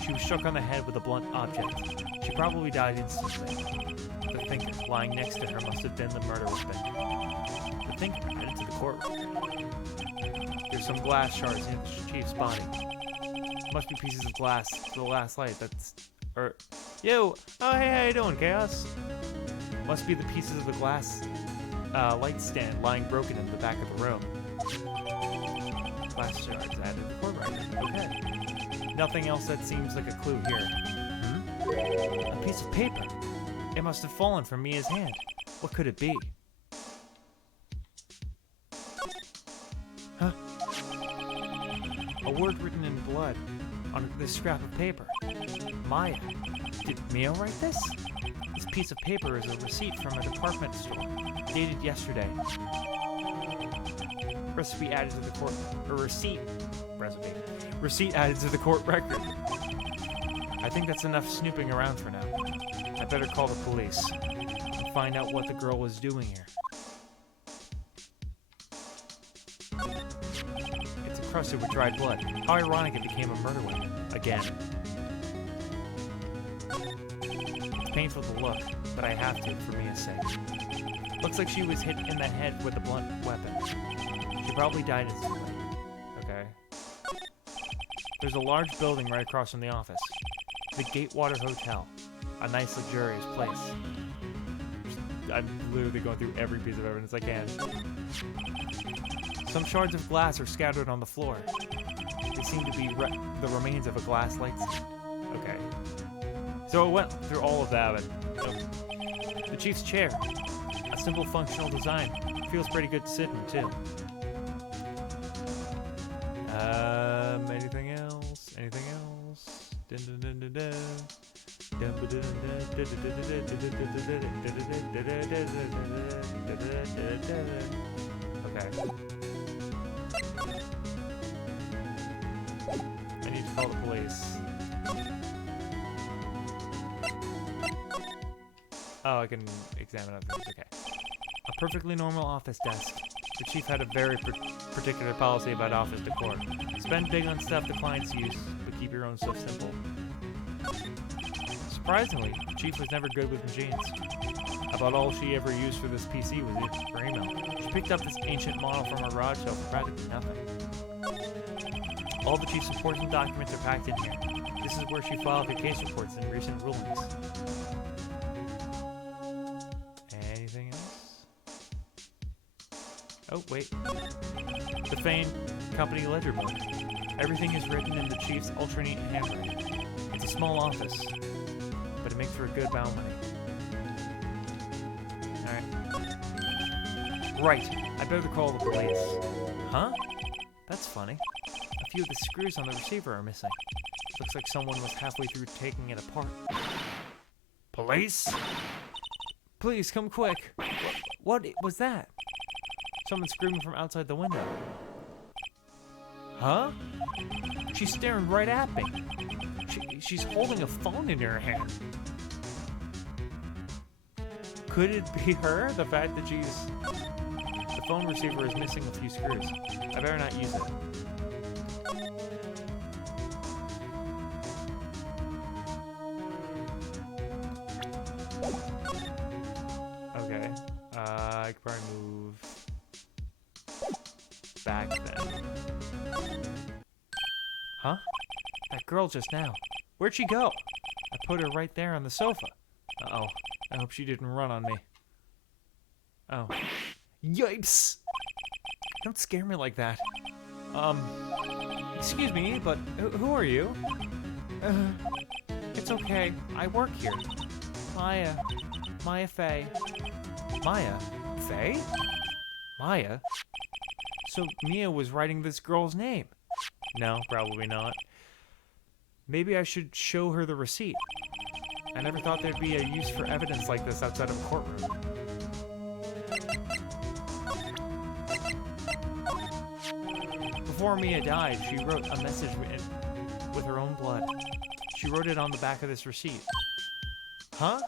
she was struck on the head with a blunt object. She probably died instantly. The thinker lying next to her must have been the murder weapon. The thinker headed to the courtroom. There's some glass shards in the chief's body. Must be pieces of glass to the last light. Yo! Oh, hey, how you doing, Chaos? Must be the pieces of the glass light stand lying broken in the back of the room. Glass shards added to the court record. Okay. Nothing else that seems like a clue here. A piece of paper. It must have fallen from Mia's hand. What could it be? Huh? A word written in blood on this scrap of paper. Maya. Did Mia write this? This piece of paper is a receipt from a department store, dated yesterday. Recipe added to the court... receipt added to the court record. I think that's enough snooping around for now. I better call the police and find out what the girl was doing here. It's encrusted with dried blood. How ironic it became a murder weapon. Again. It's painful to look, but I have to for Mia's sake. Looks like she was hit in the head with a blunt weapon. She probably died instantly. Okay. There's a large building right across from the office. The Gatewater Hotel. A nice, luxurious place. I'm literally going through every piece of evidence I can. Some shards of glass are scattered on the floor. They seem to be the remains of a glass light stand. Okay. So it went through all of that, and the chief's chair. A simple functional design. Feels pretty good to sit in, too. Anything else? Anything else? Dun, dun, dun, dun, dun. Okay. I need to call the police. Oh, I can examine other things. Okay. A perfectly normal office desk. The chief had a very particular policy about office decor. Spend big on stuff the clients use, but keep your own stuff simple. Surprisingly, the chief was never good with machines. About all she ever used for this PC was it for email. She picked up this ancient model from her garage sale for practically nothing. All the chief's important documents are packed in here. This is where she filed her case reports and recent rulings. Anything else? Oh, wait. The famed company ledger book. Everything is written in the chief's ultra-neat handwriting. It's a small office, but it makes for a good bound money. Alright. Right. I better call the police. Huh? That's funny. A few of the screws on the receiver are missing. Looks like someone was halfway through taking it apart. Police? Please, come quick. What was that? Someone screaming from outside the window. Huh? She's staring right at me. She's holding a phone in her hand. Could it be her? The fact that the phone receiver is missing a few screws. I better not use it. Okay. I could probably move back then. Huh? That girl just now. Where'd she go? I put her right there on the sofa. Uh-oh. I hope she didn't run on me. Oh. Yipes! Don't scare me like that. Excuse me, but who are you? It's okay. I work here. Maya Faye. Maya? Faye? Maya? So Mia was writing this girl's name? No, probably not. Maybe I should show her the receipt. I never thought there'd be a use for evidence like this outside of a courtroom. Before Mia died, she wrote a message with her own blood. She wrote it on the back of this receipt. Huh?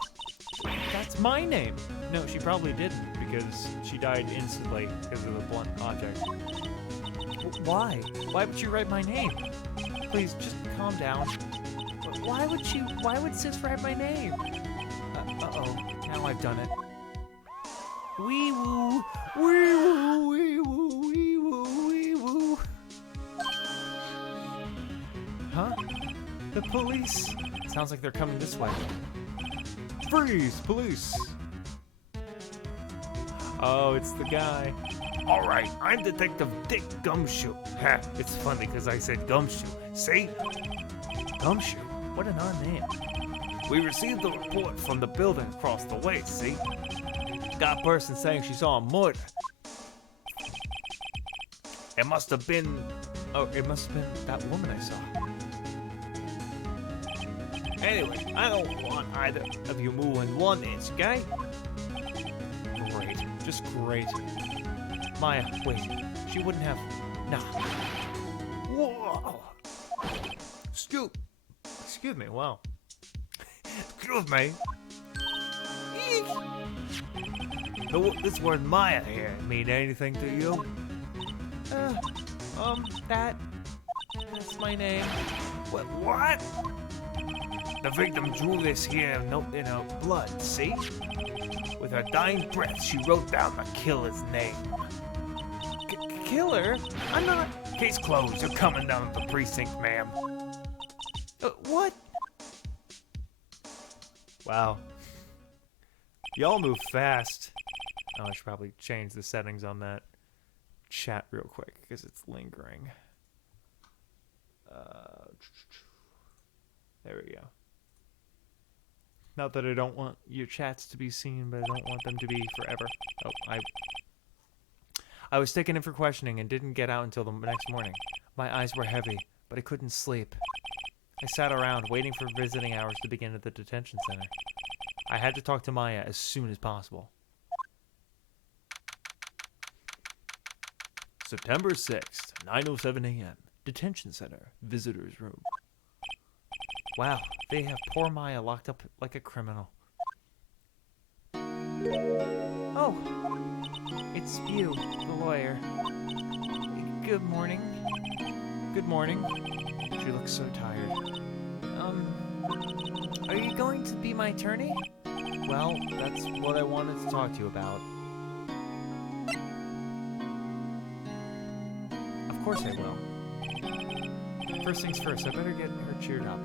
That's my name! No, she probably didn't, because she died instantly because of the blunt object. Why? Why would she write my name? Please, just calm down. Why would Sis write my name? Uh-oh, now I've done it. Wee-woo, wee-woo, wee-woo, wee-woo, wee-woo. Huh? The police? Sounds like they're coming this way. Freeze, police! Oh, it's the guy. Alright, I'm Detective Dick Gumshoe. Ha, it's funny because I said Gumshoe. See? Gumshoe? What an odd name. We received a report from the building across the way, see? Got a person saying she saw a murder. It must have been... Oh, it must have been that woman I saw. Anyway, I don't want either of you moving 1 inch, okay? Great. Just great. Maya, wait. She wouldn't have... Nah. Whoa! Excuse me, wow. Excuse me. This word Maya here mean anything to you? That's my name. What? The victim drew this here note in her blood, see? With her dying breath, she wrote down the killer's name. Killer? I'm not... Case closed. You're coming down to the precinct, ma'am. What? Wow. Y'all move fast. Oh, I should probably change the settings on that chat real quick because it's lingering. There we go. Not that I don't want your chats to be seen, but I don't want them to be forever. Oh, I was taken in for questioning and didn't get out until the next morning. My eyes were heavy, but I couldn't sleep. I sat around waiting for visiting hours to begin at the detention center. I had to talk to Maya as soon as possible. September 6th, 9:07 a.m. Detention center, visitor's room. Wow, they have poor Maya locked up like a criminal. Oh, it's you, the lawyer. Good morning. Good morning. She looks so tired. Are you going to be my attorney? Well, that's what I wanted to talk to you about. Of course I will. First things first, I better get her cheered up.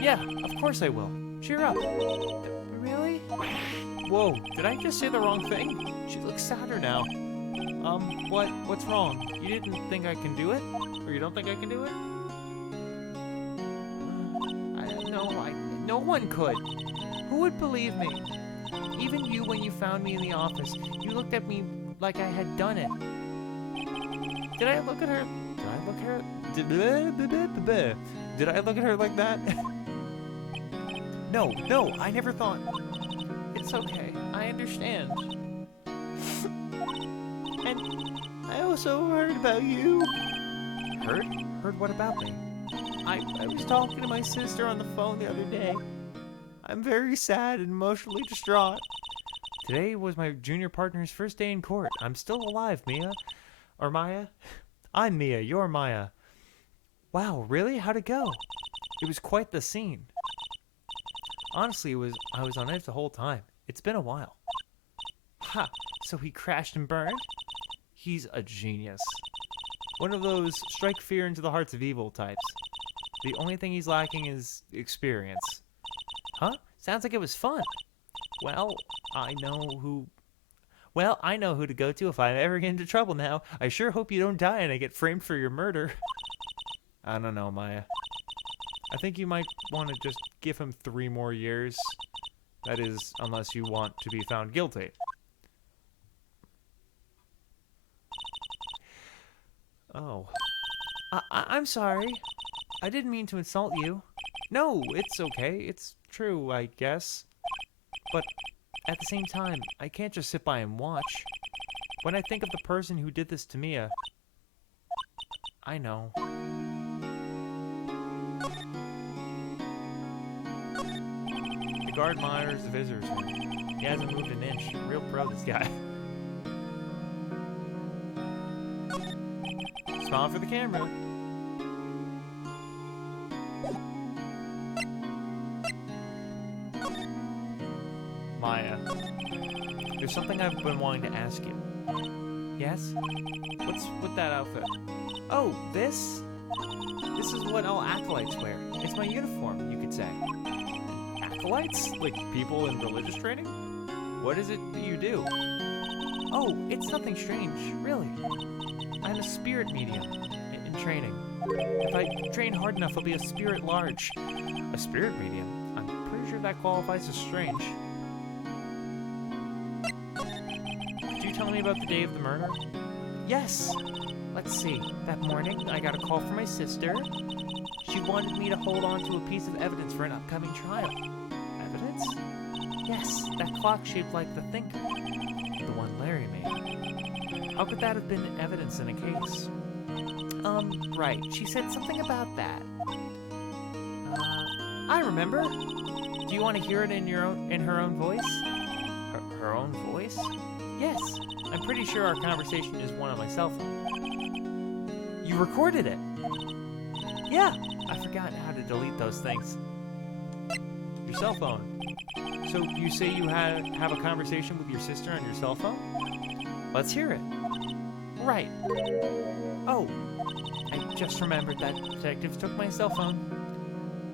Yeah, of course I will. Cheer up. Really? Whoa, did I just say the wrong thing? She looks sadder now. What's wrong? You didn't think I can do it? Or you don't think I can do it? No one could. Who would believe me? Even you, when you found me in the office, you looked at me like I had done it. Did I look at her? Did I look at her like that? No, I never thought. It's okay. I understand. And I also heard about you. Heard? Heard what about me? I was talking to my sister on the phone the other day. I'm very sad and emotionally distraught. Today was my junior partner's first day in court. I'm still alive, Mia. Or Maya? I'm Mia, you're Maya. Wow, really? How'd it go? It was quite the scene. Honestly, I was on edge the whole time. It's been a while. Ha! So he crashed and burned? He's a genius. One of those strike fear into the hearts of evil types. The only thing he's lacking is experience. Huh? Sounds like it was fun. Well, I know who to go to if I ever get into trouble now. I sure hope you don't die and I get framed for your murder. I don't know, Maya. I think you might want to just give him 3 more years. That is, unless you want to be found guilty. Oh. I'm sorry. I didn't mean to insult you. No, it's okay. It's true, I guess. But at the same time, I can't just sit by and watch. When I think of the person who did this to Mia, I know. The guard monitors the visitors room. He hasn't moved an inch. Real pro, this guy. Smile for the camera. Maya, there's something I've been wanting to ask you. Yes? What's with that outfit? Oh, this? This is what all acolytes wear. It's my uniform, you could say. Acolytes? Like people in religious training? What is it that you do? Oh, it's nothing strange, really. I'm a spirit medium in training. If I train hard enough, I'll be a spirit large. A spirit medium? I'm pretty sure that qualifies as strange. Could you tell me about the day of the murder? Yes. Let's see. That morning, I got a call from my sister. She wanted me to hold on to a piece of evidence for an upcoming trial. Evidence? Yes, that clock shaped like the thinker. The one Larry made. How could that have been evidence in a case? Right. She said something about that. I remember. Do you want to hear it in her own voice? Her own voice? Yes. I'm pretty sure our conversation is one on my cell phone. You recorded it? Yeah. I forgot how to delete those things. Your cell phone. So you say you have a conversation with your sister on your cell phone? Let's hear it. Right. Oh, I just remembered that detectives took my cell phone.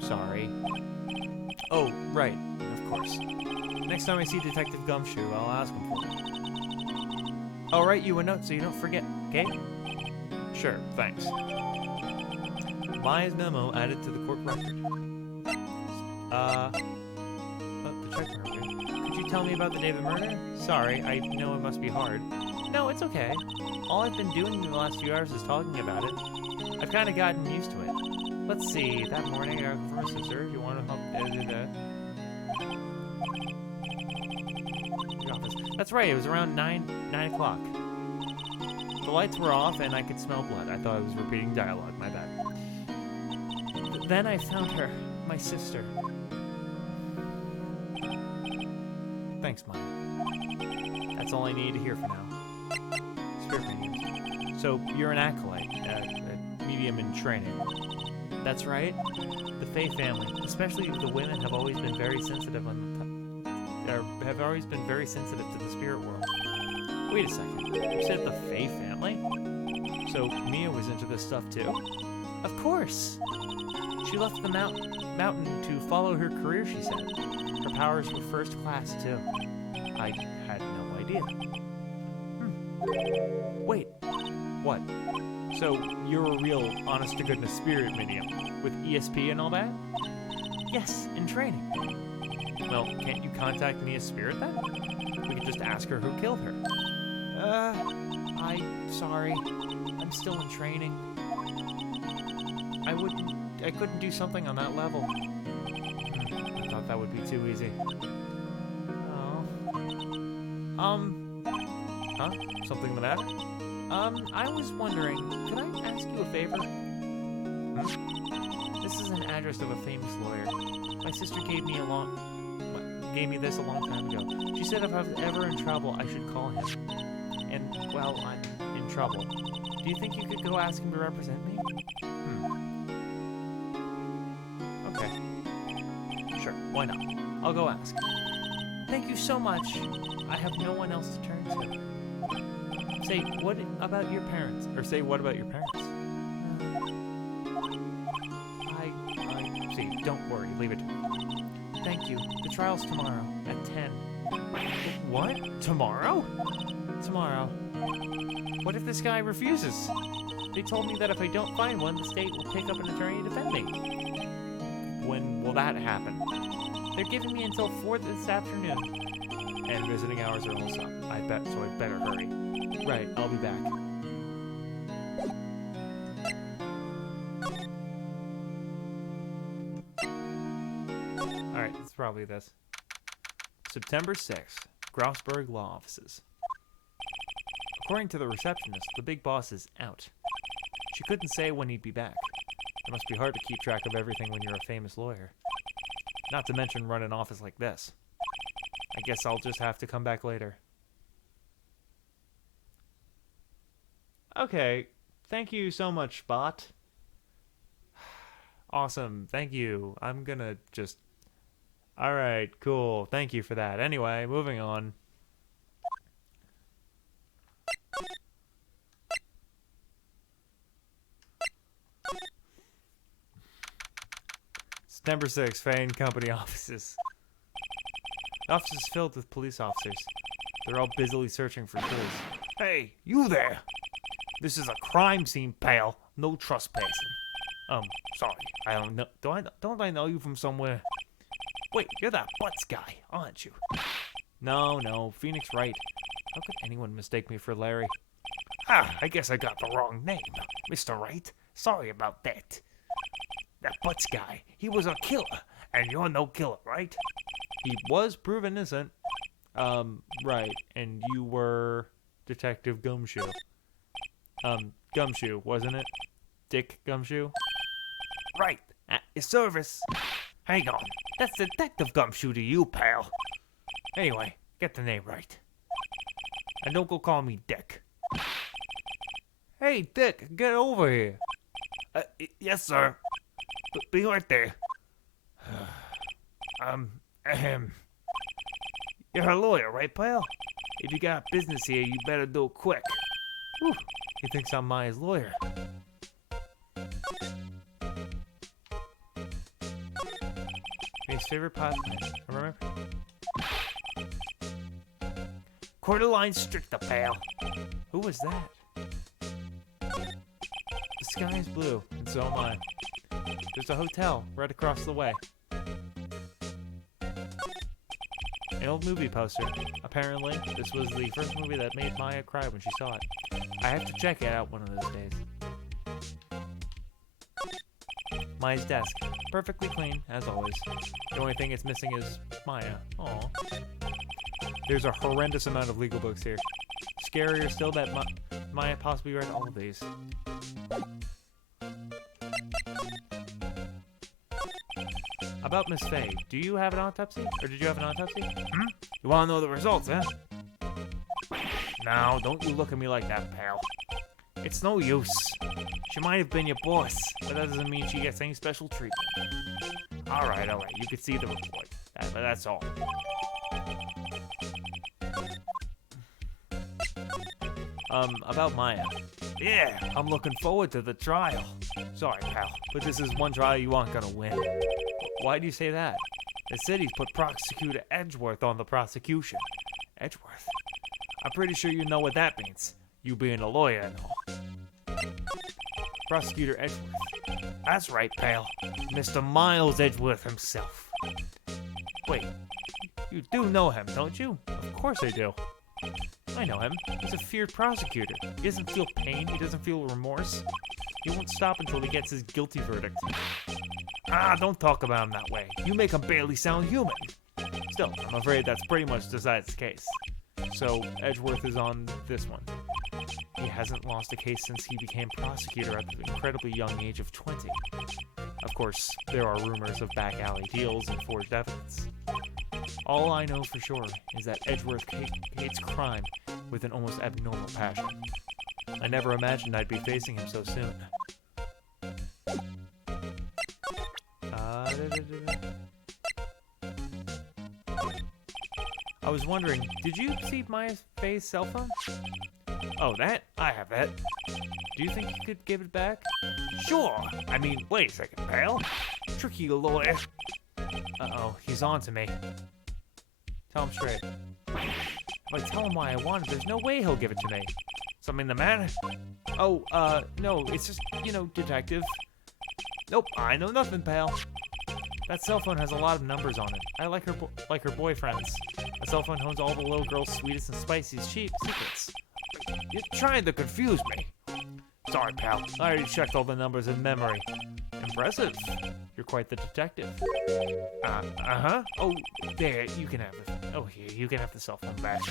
Sorry. Oh, right. Of course. Next time I see Detective Gumshoe, I'll ask him for it. I'll write you a note so you don't forget, okay? Sure, thanks. Maya's memo added to the court record. The check murder. Could you tell me about the day of the murder? Sorry, I know it must be hard. No, it's okay. All I've been doing in the last few hours is talking about it. I've kind of gotten used to it. Let's see, that morning I got from my sister. You want to help? The office. That's right, it was around 9 o'clock. The lights were off and I could smell blood. I thought I was repeating dialogue, my bad. Then I found her, my sister. Thanks, Maya. That's all I need to hear for now. Spirit mediums. So you're an acolyte, a medium in training. That's right. The Fae family, especially the women, have always been very sensitive have always been very sensitive to the spirit world. Wait a second. You said the Fae family? So Mia was into this stuff too? Of course. She left the mountain to follow her career, she said. Her powers were first class too. I had no idea. Wait. What? So you're a real honest-to-goodness spirit medium with ESP and all that? Yes, in training. Well, can't you contact Mia's spirit then? We could just ask her who killed her. Sorry. I'm still in training. I couldn't do something on that level. I thought that would be too easy. Huh? Something the matter? I was wondering, could I ask you a favor? This is an address of a famous lawyer. My sister gave me this a long time ago. She said if I was ever in trouble, I should call him. And, well, I'm in trouble. Do you think you could go ask him to represent me? Okay. Sure, why not? I'll go ask. Thank you so much. I have no one else to turn to. Say, what about your parents? Or say, what about your parents? I see. Don't worry. Leave it to me. Thank you. The trial's tomorrow at 10. What? Tomorrow? Tomorrow. What if this guy refuses? They told me that if I don't find one, the state will pick up an attorney to defend me. When will that happen? They're giving me until 4 this afternoon. And visiting hours are almost up. I better hurry. Right, I'll be back. Alright, it's probably this. September 6th, Grossberg Law Offices. According to the receptionist, the big boss is out. She couldn't say when he'd be back. It must be hard to keep track of everything when you're a famous lawyer. Not to mention run an office like this. I guess I'll just have to come back later. Okay, thank you so much, bot. Awesome, thank you. I'm gonna just... Alright, cool. Thank you for that. Anyway, moving on. September 6th, Faye & Company offices. The office is filled with police officers. They're all busily searching for clues. Hey, you there! This is a crime scene, pal. No trespassing. Sorry. I don't know. Don't I know you from somewhere? Wait, you're that Butts guy, aren't you? No, Phoenix Wright. How could anyone mistake me for Larry? I guess I got the wrong name, Mr. Wright. Sorry about that. That Butts guy, he was a killer, and you're no killer, right? He was proven innocent. Right, and you were Detective Gumshoe. Gumshoe, wasn't it? Dick Gumshoe? Right, at your service. Hang on, that's Detective Gumshoe to you, pal. Anyway, get the name right. And don't go call me Dick. Hey, Dick, get over here. Yes, sir. Be right there. You're a lawyer, right, pal? If you got business here, you better do it quick. Whew. He thinks I'm Maya's lawyer. His favorite pot, remember? Cordyline Stricta, pal. Who was that? The sky is blue, and so am I. There's a hotel right across the way. An old movie poster. Apparently, this was the first movie that made Maya cry when she saw it. I have to check it out one of those days. Maya's desk. Perfectly clean, as always. The only thing it's missing is Maya. Aww. There's a horrendous amount of legal books here. Scarier still that Maya possibly read all of these. About Miss Faye, do you have an autopsy? Or did you have an autopsy? You want to know the results, huh? Now, don't you look at me like that, pal. It's no use. She might have been your boss, but that doesn't mean she gets any special treatment. All right, you can see the report. That's all. About Maya. Yeah, I'm looking forward to the trial. Sorry, pal, but this is one trial you aren't gonna win. Why do you say that? The city's put Prosecutor Edgeworth on the prosecution. Edgeworth? I'm pretty sure you know what that means. You being a lawyer and all. Prosecutor Edgeworth. That's right, pal. Mr. Miles Edgeworth himself. Wait, You do know him, don't you? of course I do. I know him. He's a feared prosecutor. He doesn't feel pain. He doesn't feel remorse. He won't stop until he gets his guilty verdict. Don't talk about him that way. You make him barely sound human. Still, I'm afraid that's pretty much decides the case. So, Edgeworth is on this one. He hasn't lost a case since he became prosecutor at the incredibly young age of 20. Of course, there are rumors of back alley deals and forged evidence. All I know for sure is that Edgeworth hates crime with an almost abnormal passion. I never imagined I'd be facing him so soon. I was wondering, did you see my Faye's cell phone? Oh, that? I have that. Do you think you could give it back? Sure. I mean, wait a second, pal. Tricky lawyer. Uh-oh, he's on to me. Tell him straight. If I tell him why I want it, there's no way he'll give it to me. Something the matter? Oh, no, it's just, detective. Nope, I know nothing, pal. That cell phone has a lot of numbers on it. I like her boyfriends. A cell phone holds all the little girl's sweetest and spiciest secrets. You're trying to confuse me. Sorry, pal. I already checked all the numbers in memory. Impressive. You're quite the detective. Uh-huh. Oh, there, you can have it. Oh, here, you can have the cell phone back.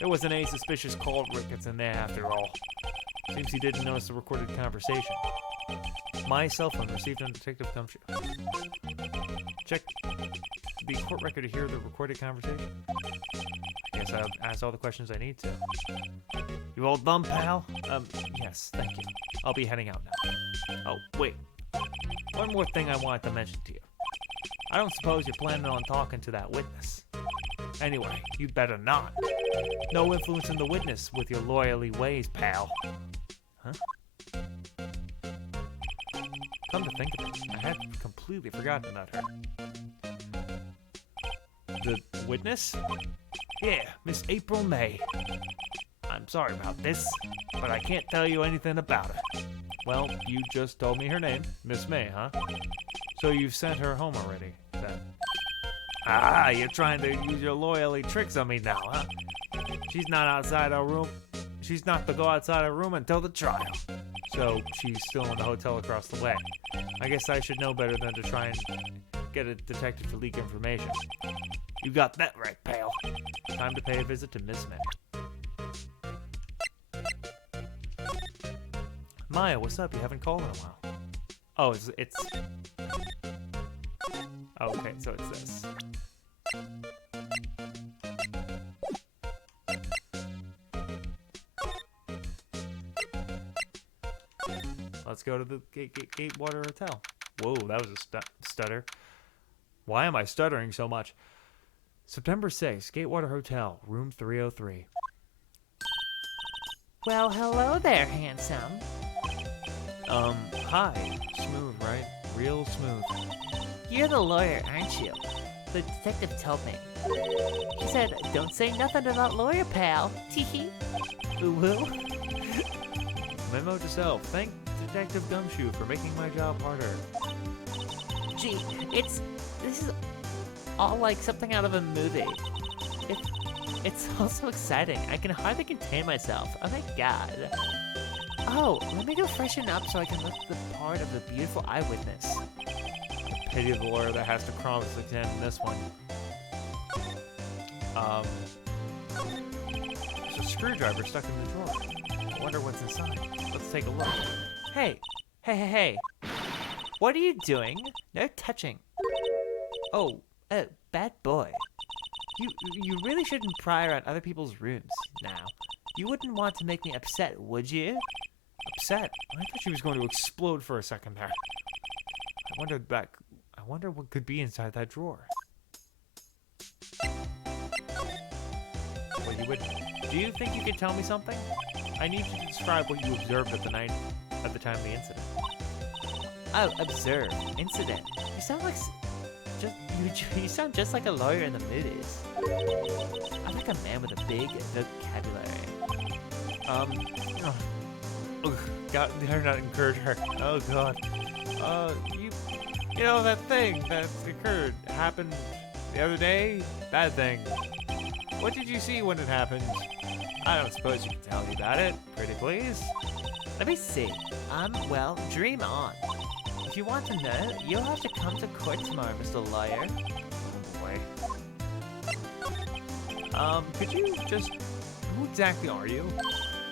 There wasn't any suspicious call records in there after all. Seems he didn't notice the recorded conversation. My cell phone received on Detective Gumshoe. Check the court record to hear the recorded conversation. I guess I've asked all the questions I need to. You all done, pal? Yes, thank you. I'll be heading out now. Oh, wait. One more thing I wanted to mention to you. I don't suppose you're planning on talking to that witness. Anyway, you'd better not. No influence in the witness with your lawyerly ways, pal. Huh? Come to think of it, I had completely forgotten about her. The witness? Yeah, Miss April May. I'm sorry about this, but I can't tell you anything about her. Well, you just told me her name, Miss May, huh? So you've sent her home already, then? You're trying to use your lawyerly tricks on me now, huh? She's not outside our room. She's not to go outside our room until the trial. So she's still in the hotel across the way. I guess I should know better than to try and get a detective to leak information. You got that right, pal. Time to pay a visit to Miss May. Maya, what's up? You haven't called in a while. Oh, it's... Oh, okay, so it's this. Let's go to the Gatewater Hotel. Whoa, that was a stutter. Why am I stuttering so much? September 6th, Gatewater Hotel, room 303. Well, hello there, handsome. Hi. Smooth, right? Real smooth. You're the lawyer, aren't you? The detective told me. He said, don't say nothing to that lawyer, pal. Teehee. Will? Memo to self. Thank Detective Gumshoe for making my job harder. Gee, this is all like something out of a movie. It's all so exciting. I can hardly contain myself. Oh my god. Oh, let me go freshen up so I can look the part of the beautiful eyewitness. Pity the lawyer that has to cross-examine this one. There's a screwdriver stuck in the drawer. I wonder what's inside. Let's take a look. Hey. What are you doing? No touching. Oh, bad boy. You really shouldn't pry around other people's rooms now. You wouldn't want to make me upset, would you? Upset? I thought she was going to explode for a second there. I wonder what could be inside that drawer. Well, you wouldn't. Do you think you could tell me something? I need you to describe what you observed at the time of the incident. Oh, observe. Incident. You sound like you sound just like a lawyer in the movies. I'm like a man with a big vocabulary. God, they're not encourage her. Oh God. You know that thing that happened the other day? Bad thing. What did you see when it happened? I don't suppose you can tell me about it. Pretty please. Let me see. Well, dream on. If you want to know, you'll have to come to court tomorrow, Mr. Lawyer. Oh boy. Could you just... Who exactly are you?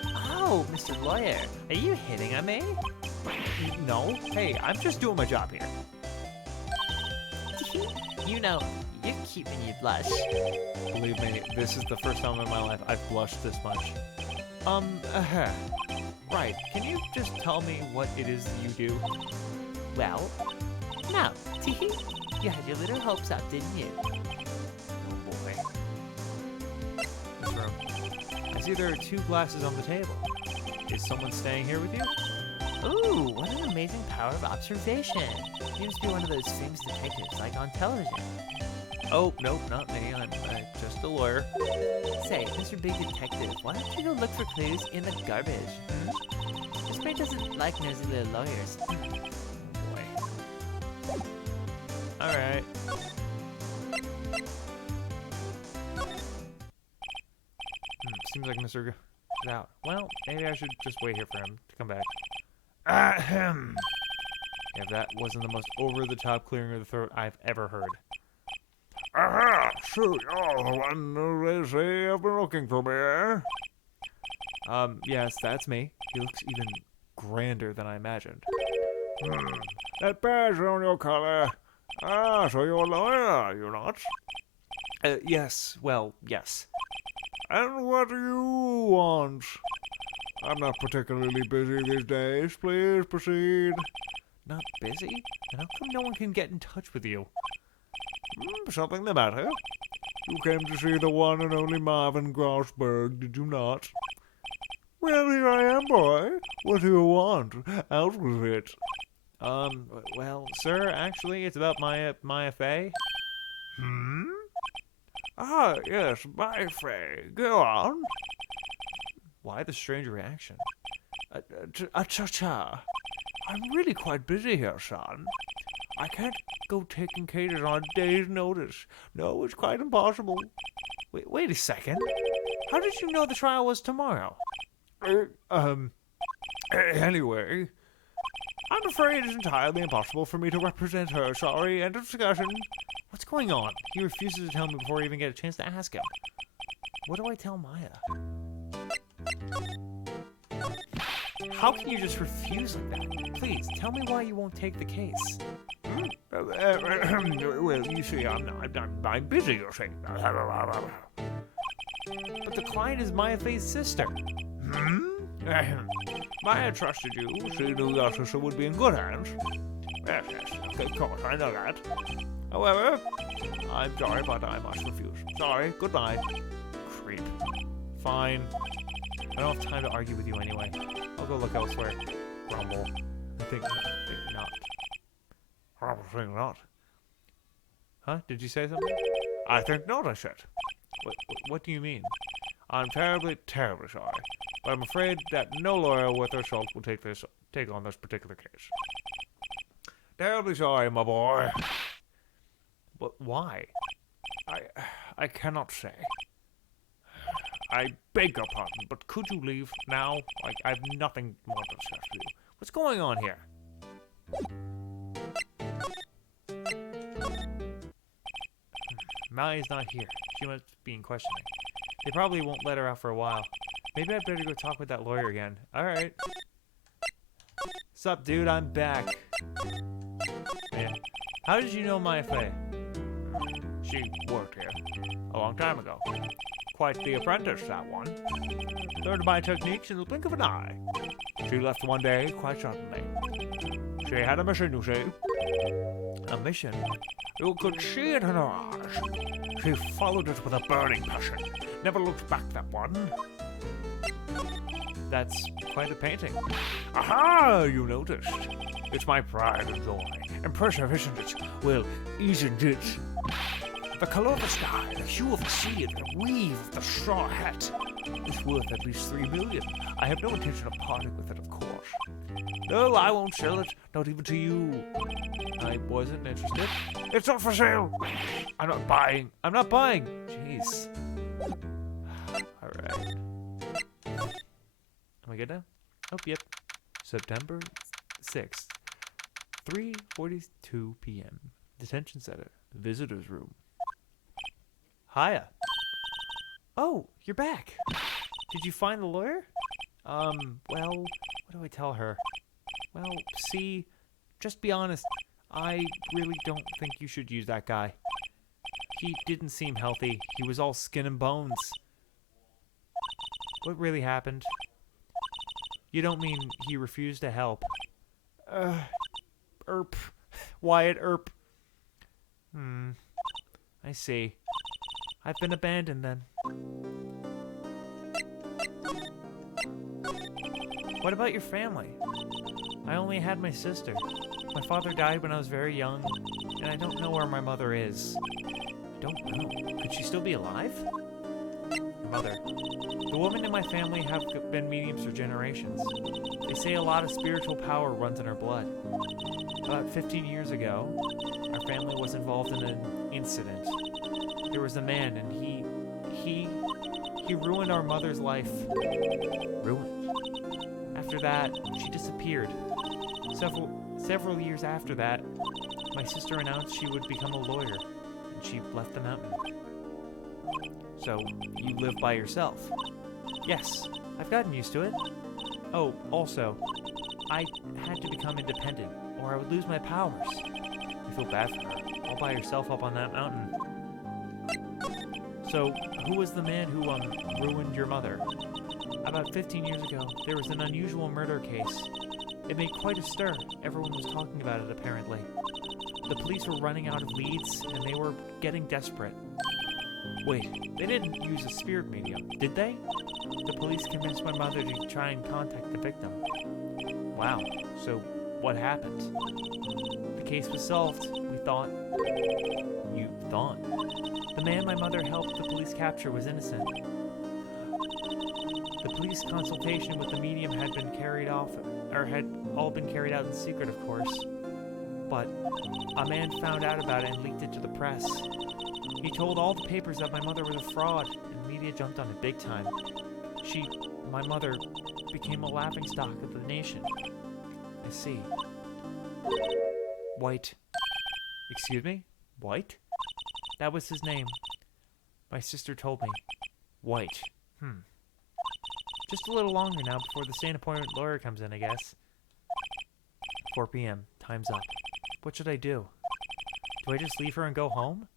Oh, Mr. Lawyer, are you hitting on me? No. Hey, I'm just doing my job here. You know, you're cute when you blush. Believe me, this is the first time in my life I've blushed this much. Right, can you just tell me what it is you do? Well, no. You had your little hopes up, didn't you? Oh boy. This room. I see there are 2 glasses on the table. Is someone staying here with you? Ooh, what an amazing power of observation. You must be one of those famous detectives like on television. Oh, nope, not me. I'm just a lawyer. Say, Mr. Big Detective, why don't you go look for clues in the garbage? This brain doesn't like nosy little lawyers. Boy. Alright. Seems like Mr. is out. Well, maybe I should just wait here for him to come back. Ahem. If that wasn't the most over-the-top clearing of the throat I've ever heard. Aha! So you're the one who they say have been looking for me, eh? Yes, that's me. He looks even grander than I imagined. That badge on your collar. Ah, so you're a lawyer, are you not? Yes, well, yes. And what do you want? I'm not particularly busy these days. Please proceed. Not busy? Then how come no one can get in touch with you? Something the matter? You came to see the one and only Marvin Grossberg, did you not? Well, here I am, boy. What do you want? Out with it. Well, sir, actually, it's about my FA. Ah, yes, my Fay. Go on. Why the strange reaction? Cha-cha. I'm really quite busy here, son. I can't go taking cases on a day's notice. No, it's quite impossible. Wait a second. How did you know the trial was tomorrow? Anyway, I'm afraid it's entirely impossible for me to represent her. Sorry, end of discussion. What's going on? He refuses to tell me before I even get a chance to ask him. What do I tell Maya? How can you just refuse like that? Please, tell me why you won't take the case. Well, you see, I'm busy, you see. But the client is Maya Faye's sister. Maya trusted you. She knew your sister would be in good hands. Yes, of course, I know that. However, I'm sorry, but I must refuse. Sorry, goodbye. Creep. Fine. I don't have time to argue with you anyway. I'll go look elsewhere. Grumble. I think not. Probably not. Huh? Did you say something? I think not, I said. What do you mean? I'm terribly, terribly sorry. But I'm afraid that no lawyer worth their salt will take on this particular case. Terribly sorry, my boy. But why? I cannot say. I beg your pardon, but could you leave now? I have nothing more to discuss with you. What's going on here? Maya's not here. She must be in questioning. They probably won't let her out for a while. Maybe I'd better go talk with that lawyer again. Alright. Sup, dude? I'm back. Man. How did you know Maya Faye? She worked here a long time ago. Quite the apprentice, that one. Learned my techniques in the blink of an eye. She left one day quite suddenly. She had a mission, you see. A mission? You could see it in her eyes. She followed it with a burning passion. Never looked back, that one. That's quite a painting. Aha! You noticed. It's my pride and joy. Impressive, isn't it? Well, isn't it? The color of the sky, the hue of the sea, and the weave of the straw hat is worth at least 3 million. I have no intention of parting with it, of course. No, I won't sell it, not even to you. I wasn't interested. It's not for sale. I'm not buying. I'm not buying. Jeez. All right. Am I good now? Oh, yep. September 6th, 3:42 p.m. Detention center. Visitor's room. Hiya. Oh, you're back. Did you find the lawyer? Well, what do I tell her? Well, see, just be honest. I really don't think you should use that guy. He didn't seem healthy. He was all skin and bones. What really happened? You don't mean he refused to help? Erp. Wyatt Earp. I see. I've been abandoned then. What about your family? I only had my sister. My father died when I was very young, and I don't know where my mother is. I don't know. Could she still be alive? Your mother. The women in my family have been mediums for generations. They say a lot of spiritual power runs in her blood. About 15 years ago, our family was involved in an incident. There was a man, and he ruined our mother's life. Ruined. After that, she disappeared. Several years after that, my sister announced she would become a lawyer, and she left the mountain. So, you live by yourself? Yes, I've gotten used to it. Oh, also, I had to become independent, or I would lose my powers. I feel bad for her, all by herself up on that mountain. So, who was the man who, ruined your mother? About 15 years ago, there was an unusual murder case. It made quite a stir. Everyone was talking about it, apparently. The police were running out of leads, and they were getting desperate. Wait, they didn't use a spirit medium, did they? The police convinced my mother to try and contact the victim. Wow, so what happened? The case was solved, we thought. You thought? The man my mother helped the police capture was innocent. The police consultation with the medium had been carried off, or had all been carried out in secret, of course. But a man found out about it and leaked it to the press. He told all the papers that my mother was a fraud, and the media jumped on it big time. My mother, became a laughingstock of the nation. I see. White. Excuse me? White? That was his name. My sister told me. White. Just a little longer now before the stay appointment lawyer comes in, I guess. 4 p.m. Time's up. What should I do? Do I just leave her and go home?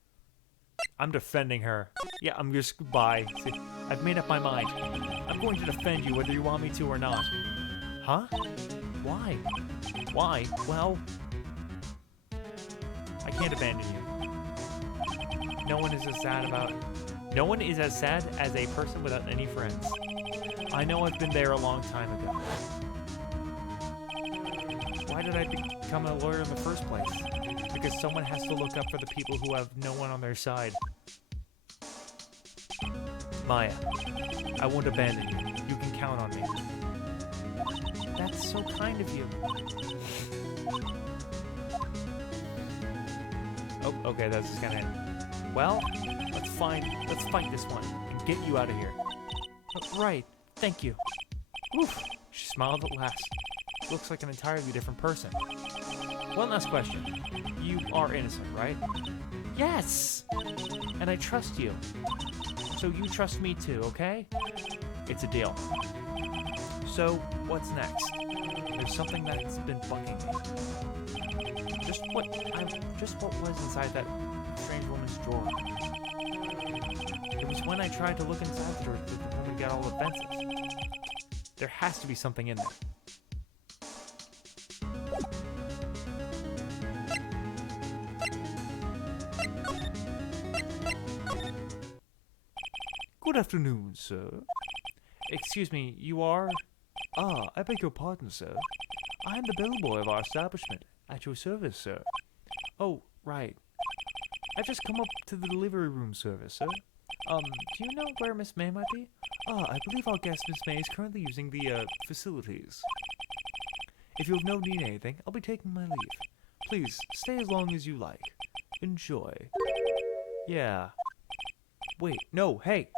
I'm defending her. Yeah, I'm just goodbye. See, I've made up my mind. I'm going to defend you whether you want me to or not. Huh? Why? Why? Well, I can't abandon you. No one is as sad as a person without any friends. I know I've been there a long time ago. Why did I become a lawyer in the first place? Because someone has to look up for the people who have no one on their side. Maya, I won't abandon you. You can count on me. That's so kind of you. Oh, okay, that's just gonna end. Well, let's fight this one and get you out of here. Right, thank you. Oof, she smiled at last. Looks like an entirely different person. One last question. You are innocent, right? Yes! And I trust you. So you trust me too, okay? It's a deal. So, what's next? There's something that's been bugging me. Just what was inside that strange woman's drawer. It was when I tried to look inside the drawer that the woman got all offensive. There has to be something in there. Good afternoon, sir. Excuse me, you are? Ah, I beg your pardon, sir. I am the bellboy of our establishment. At your service, sir. Oh, right. I've just come up to the delivery room service, sir. Do you know where Miss May might be? Ah, I believe our guest, Miss May, is currently using the, facilities. If you have no need anything, I'll be taking my leave. Please, stay as long as you like. Enjoy. Yeah. Wait, no, hey!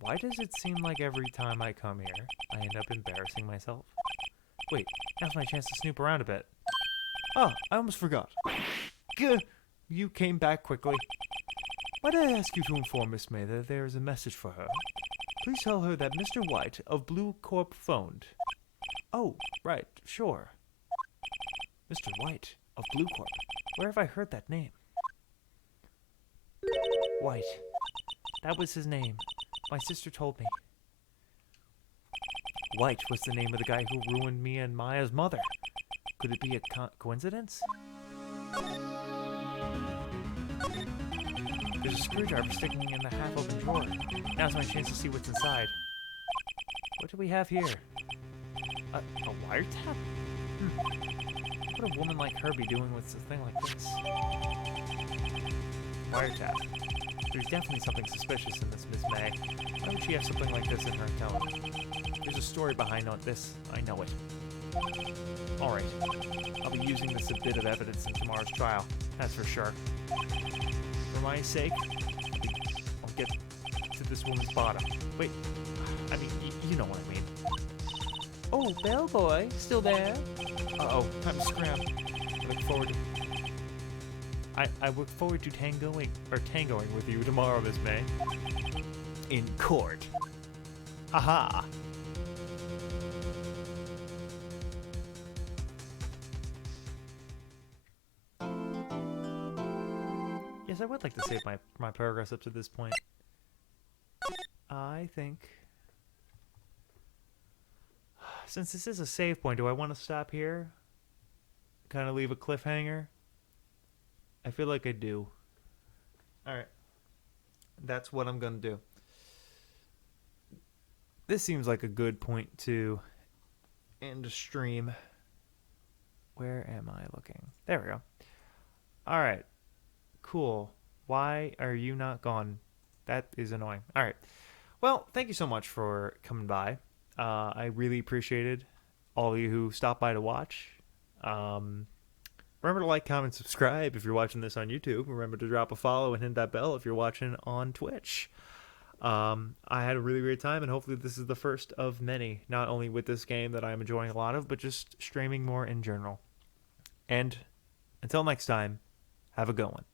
Why does it seem like every time I come here, I end up embarrassing myself? Wait, now's my chance to snoop around a bit. Ah, I almost forgot. Gah! You came back quickly. Might I ask you to inform Miss May that there is a message for her? Please tell her that Mr. White of Blue Corp phoned. Oh, right, sure. Mr. White of Blue Corp. Where have I heard that name? White. That was his name. My sister told me. White was the name of the guy who ruined me and Maya's mother. Could it be a coincidence? There's a screwdriver sticking in the half-open drawer. Now's my chance to see what's inside. What do we have here? A wiretap? What would a woman like her be doing with a thing like this? Wiretap. There's definitely something suspicious in this Miss May. Why would she have something like this in her phone? There's a story behind all this. I know it. Alright. I'll be using this a bit of evidence in tomorrow's trial. That's for sure. For my sake, I'll get to this woman's bottom. Wait. I mean, you know what I mean. Oh, bellboy. Still there? Uh-oh. Time to scram. I look forward to... I look forward to tangoing with you tomorrow, Miss May. In court. Aha! Yes, I would like to save my progress up to this point. I think... Since this is a save point, do I want to stop here? Kind of leave a cliffhanger? I feel like I do. Alright. That's what I'm going to do. This seems like a good point to end a stream. Where am I looking? There we go. Alright. Cool. Why are you not gone? That is annoying. Alright. Well, thank you so much for coming by. I really appreciated all of you who stopped by to watch. Remember to like, comment, subscribe if you're watching this on YouTube. Remember to drop a follow and hit that bell if you're watching on Twitch. I had a really great time, and hopefully this is the first of many, not only with this game that I'm enjoying a lot of, but just streaming more in general. And until next time, have a good one.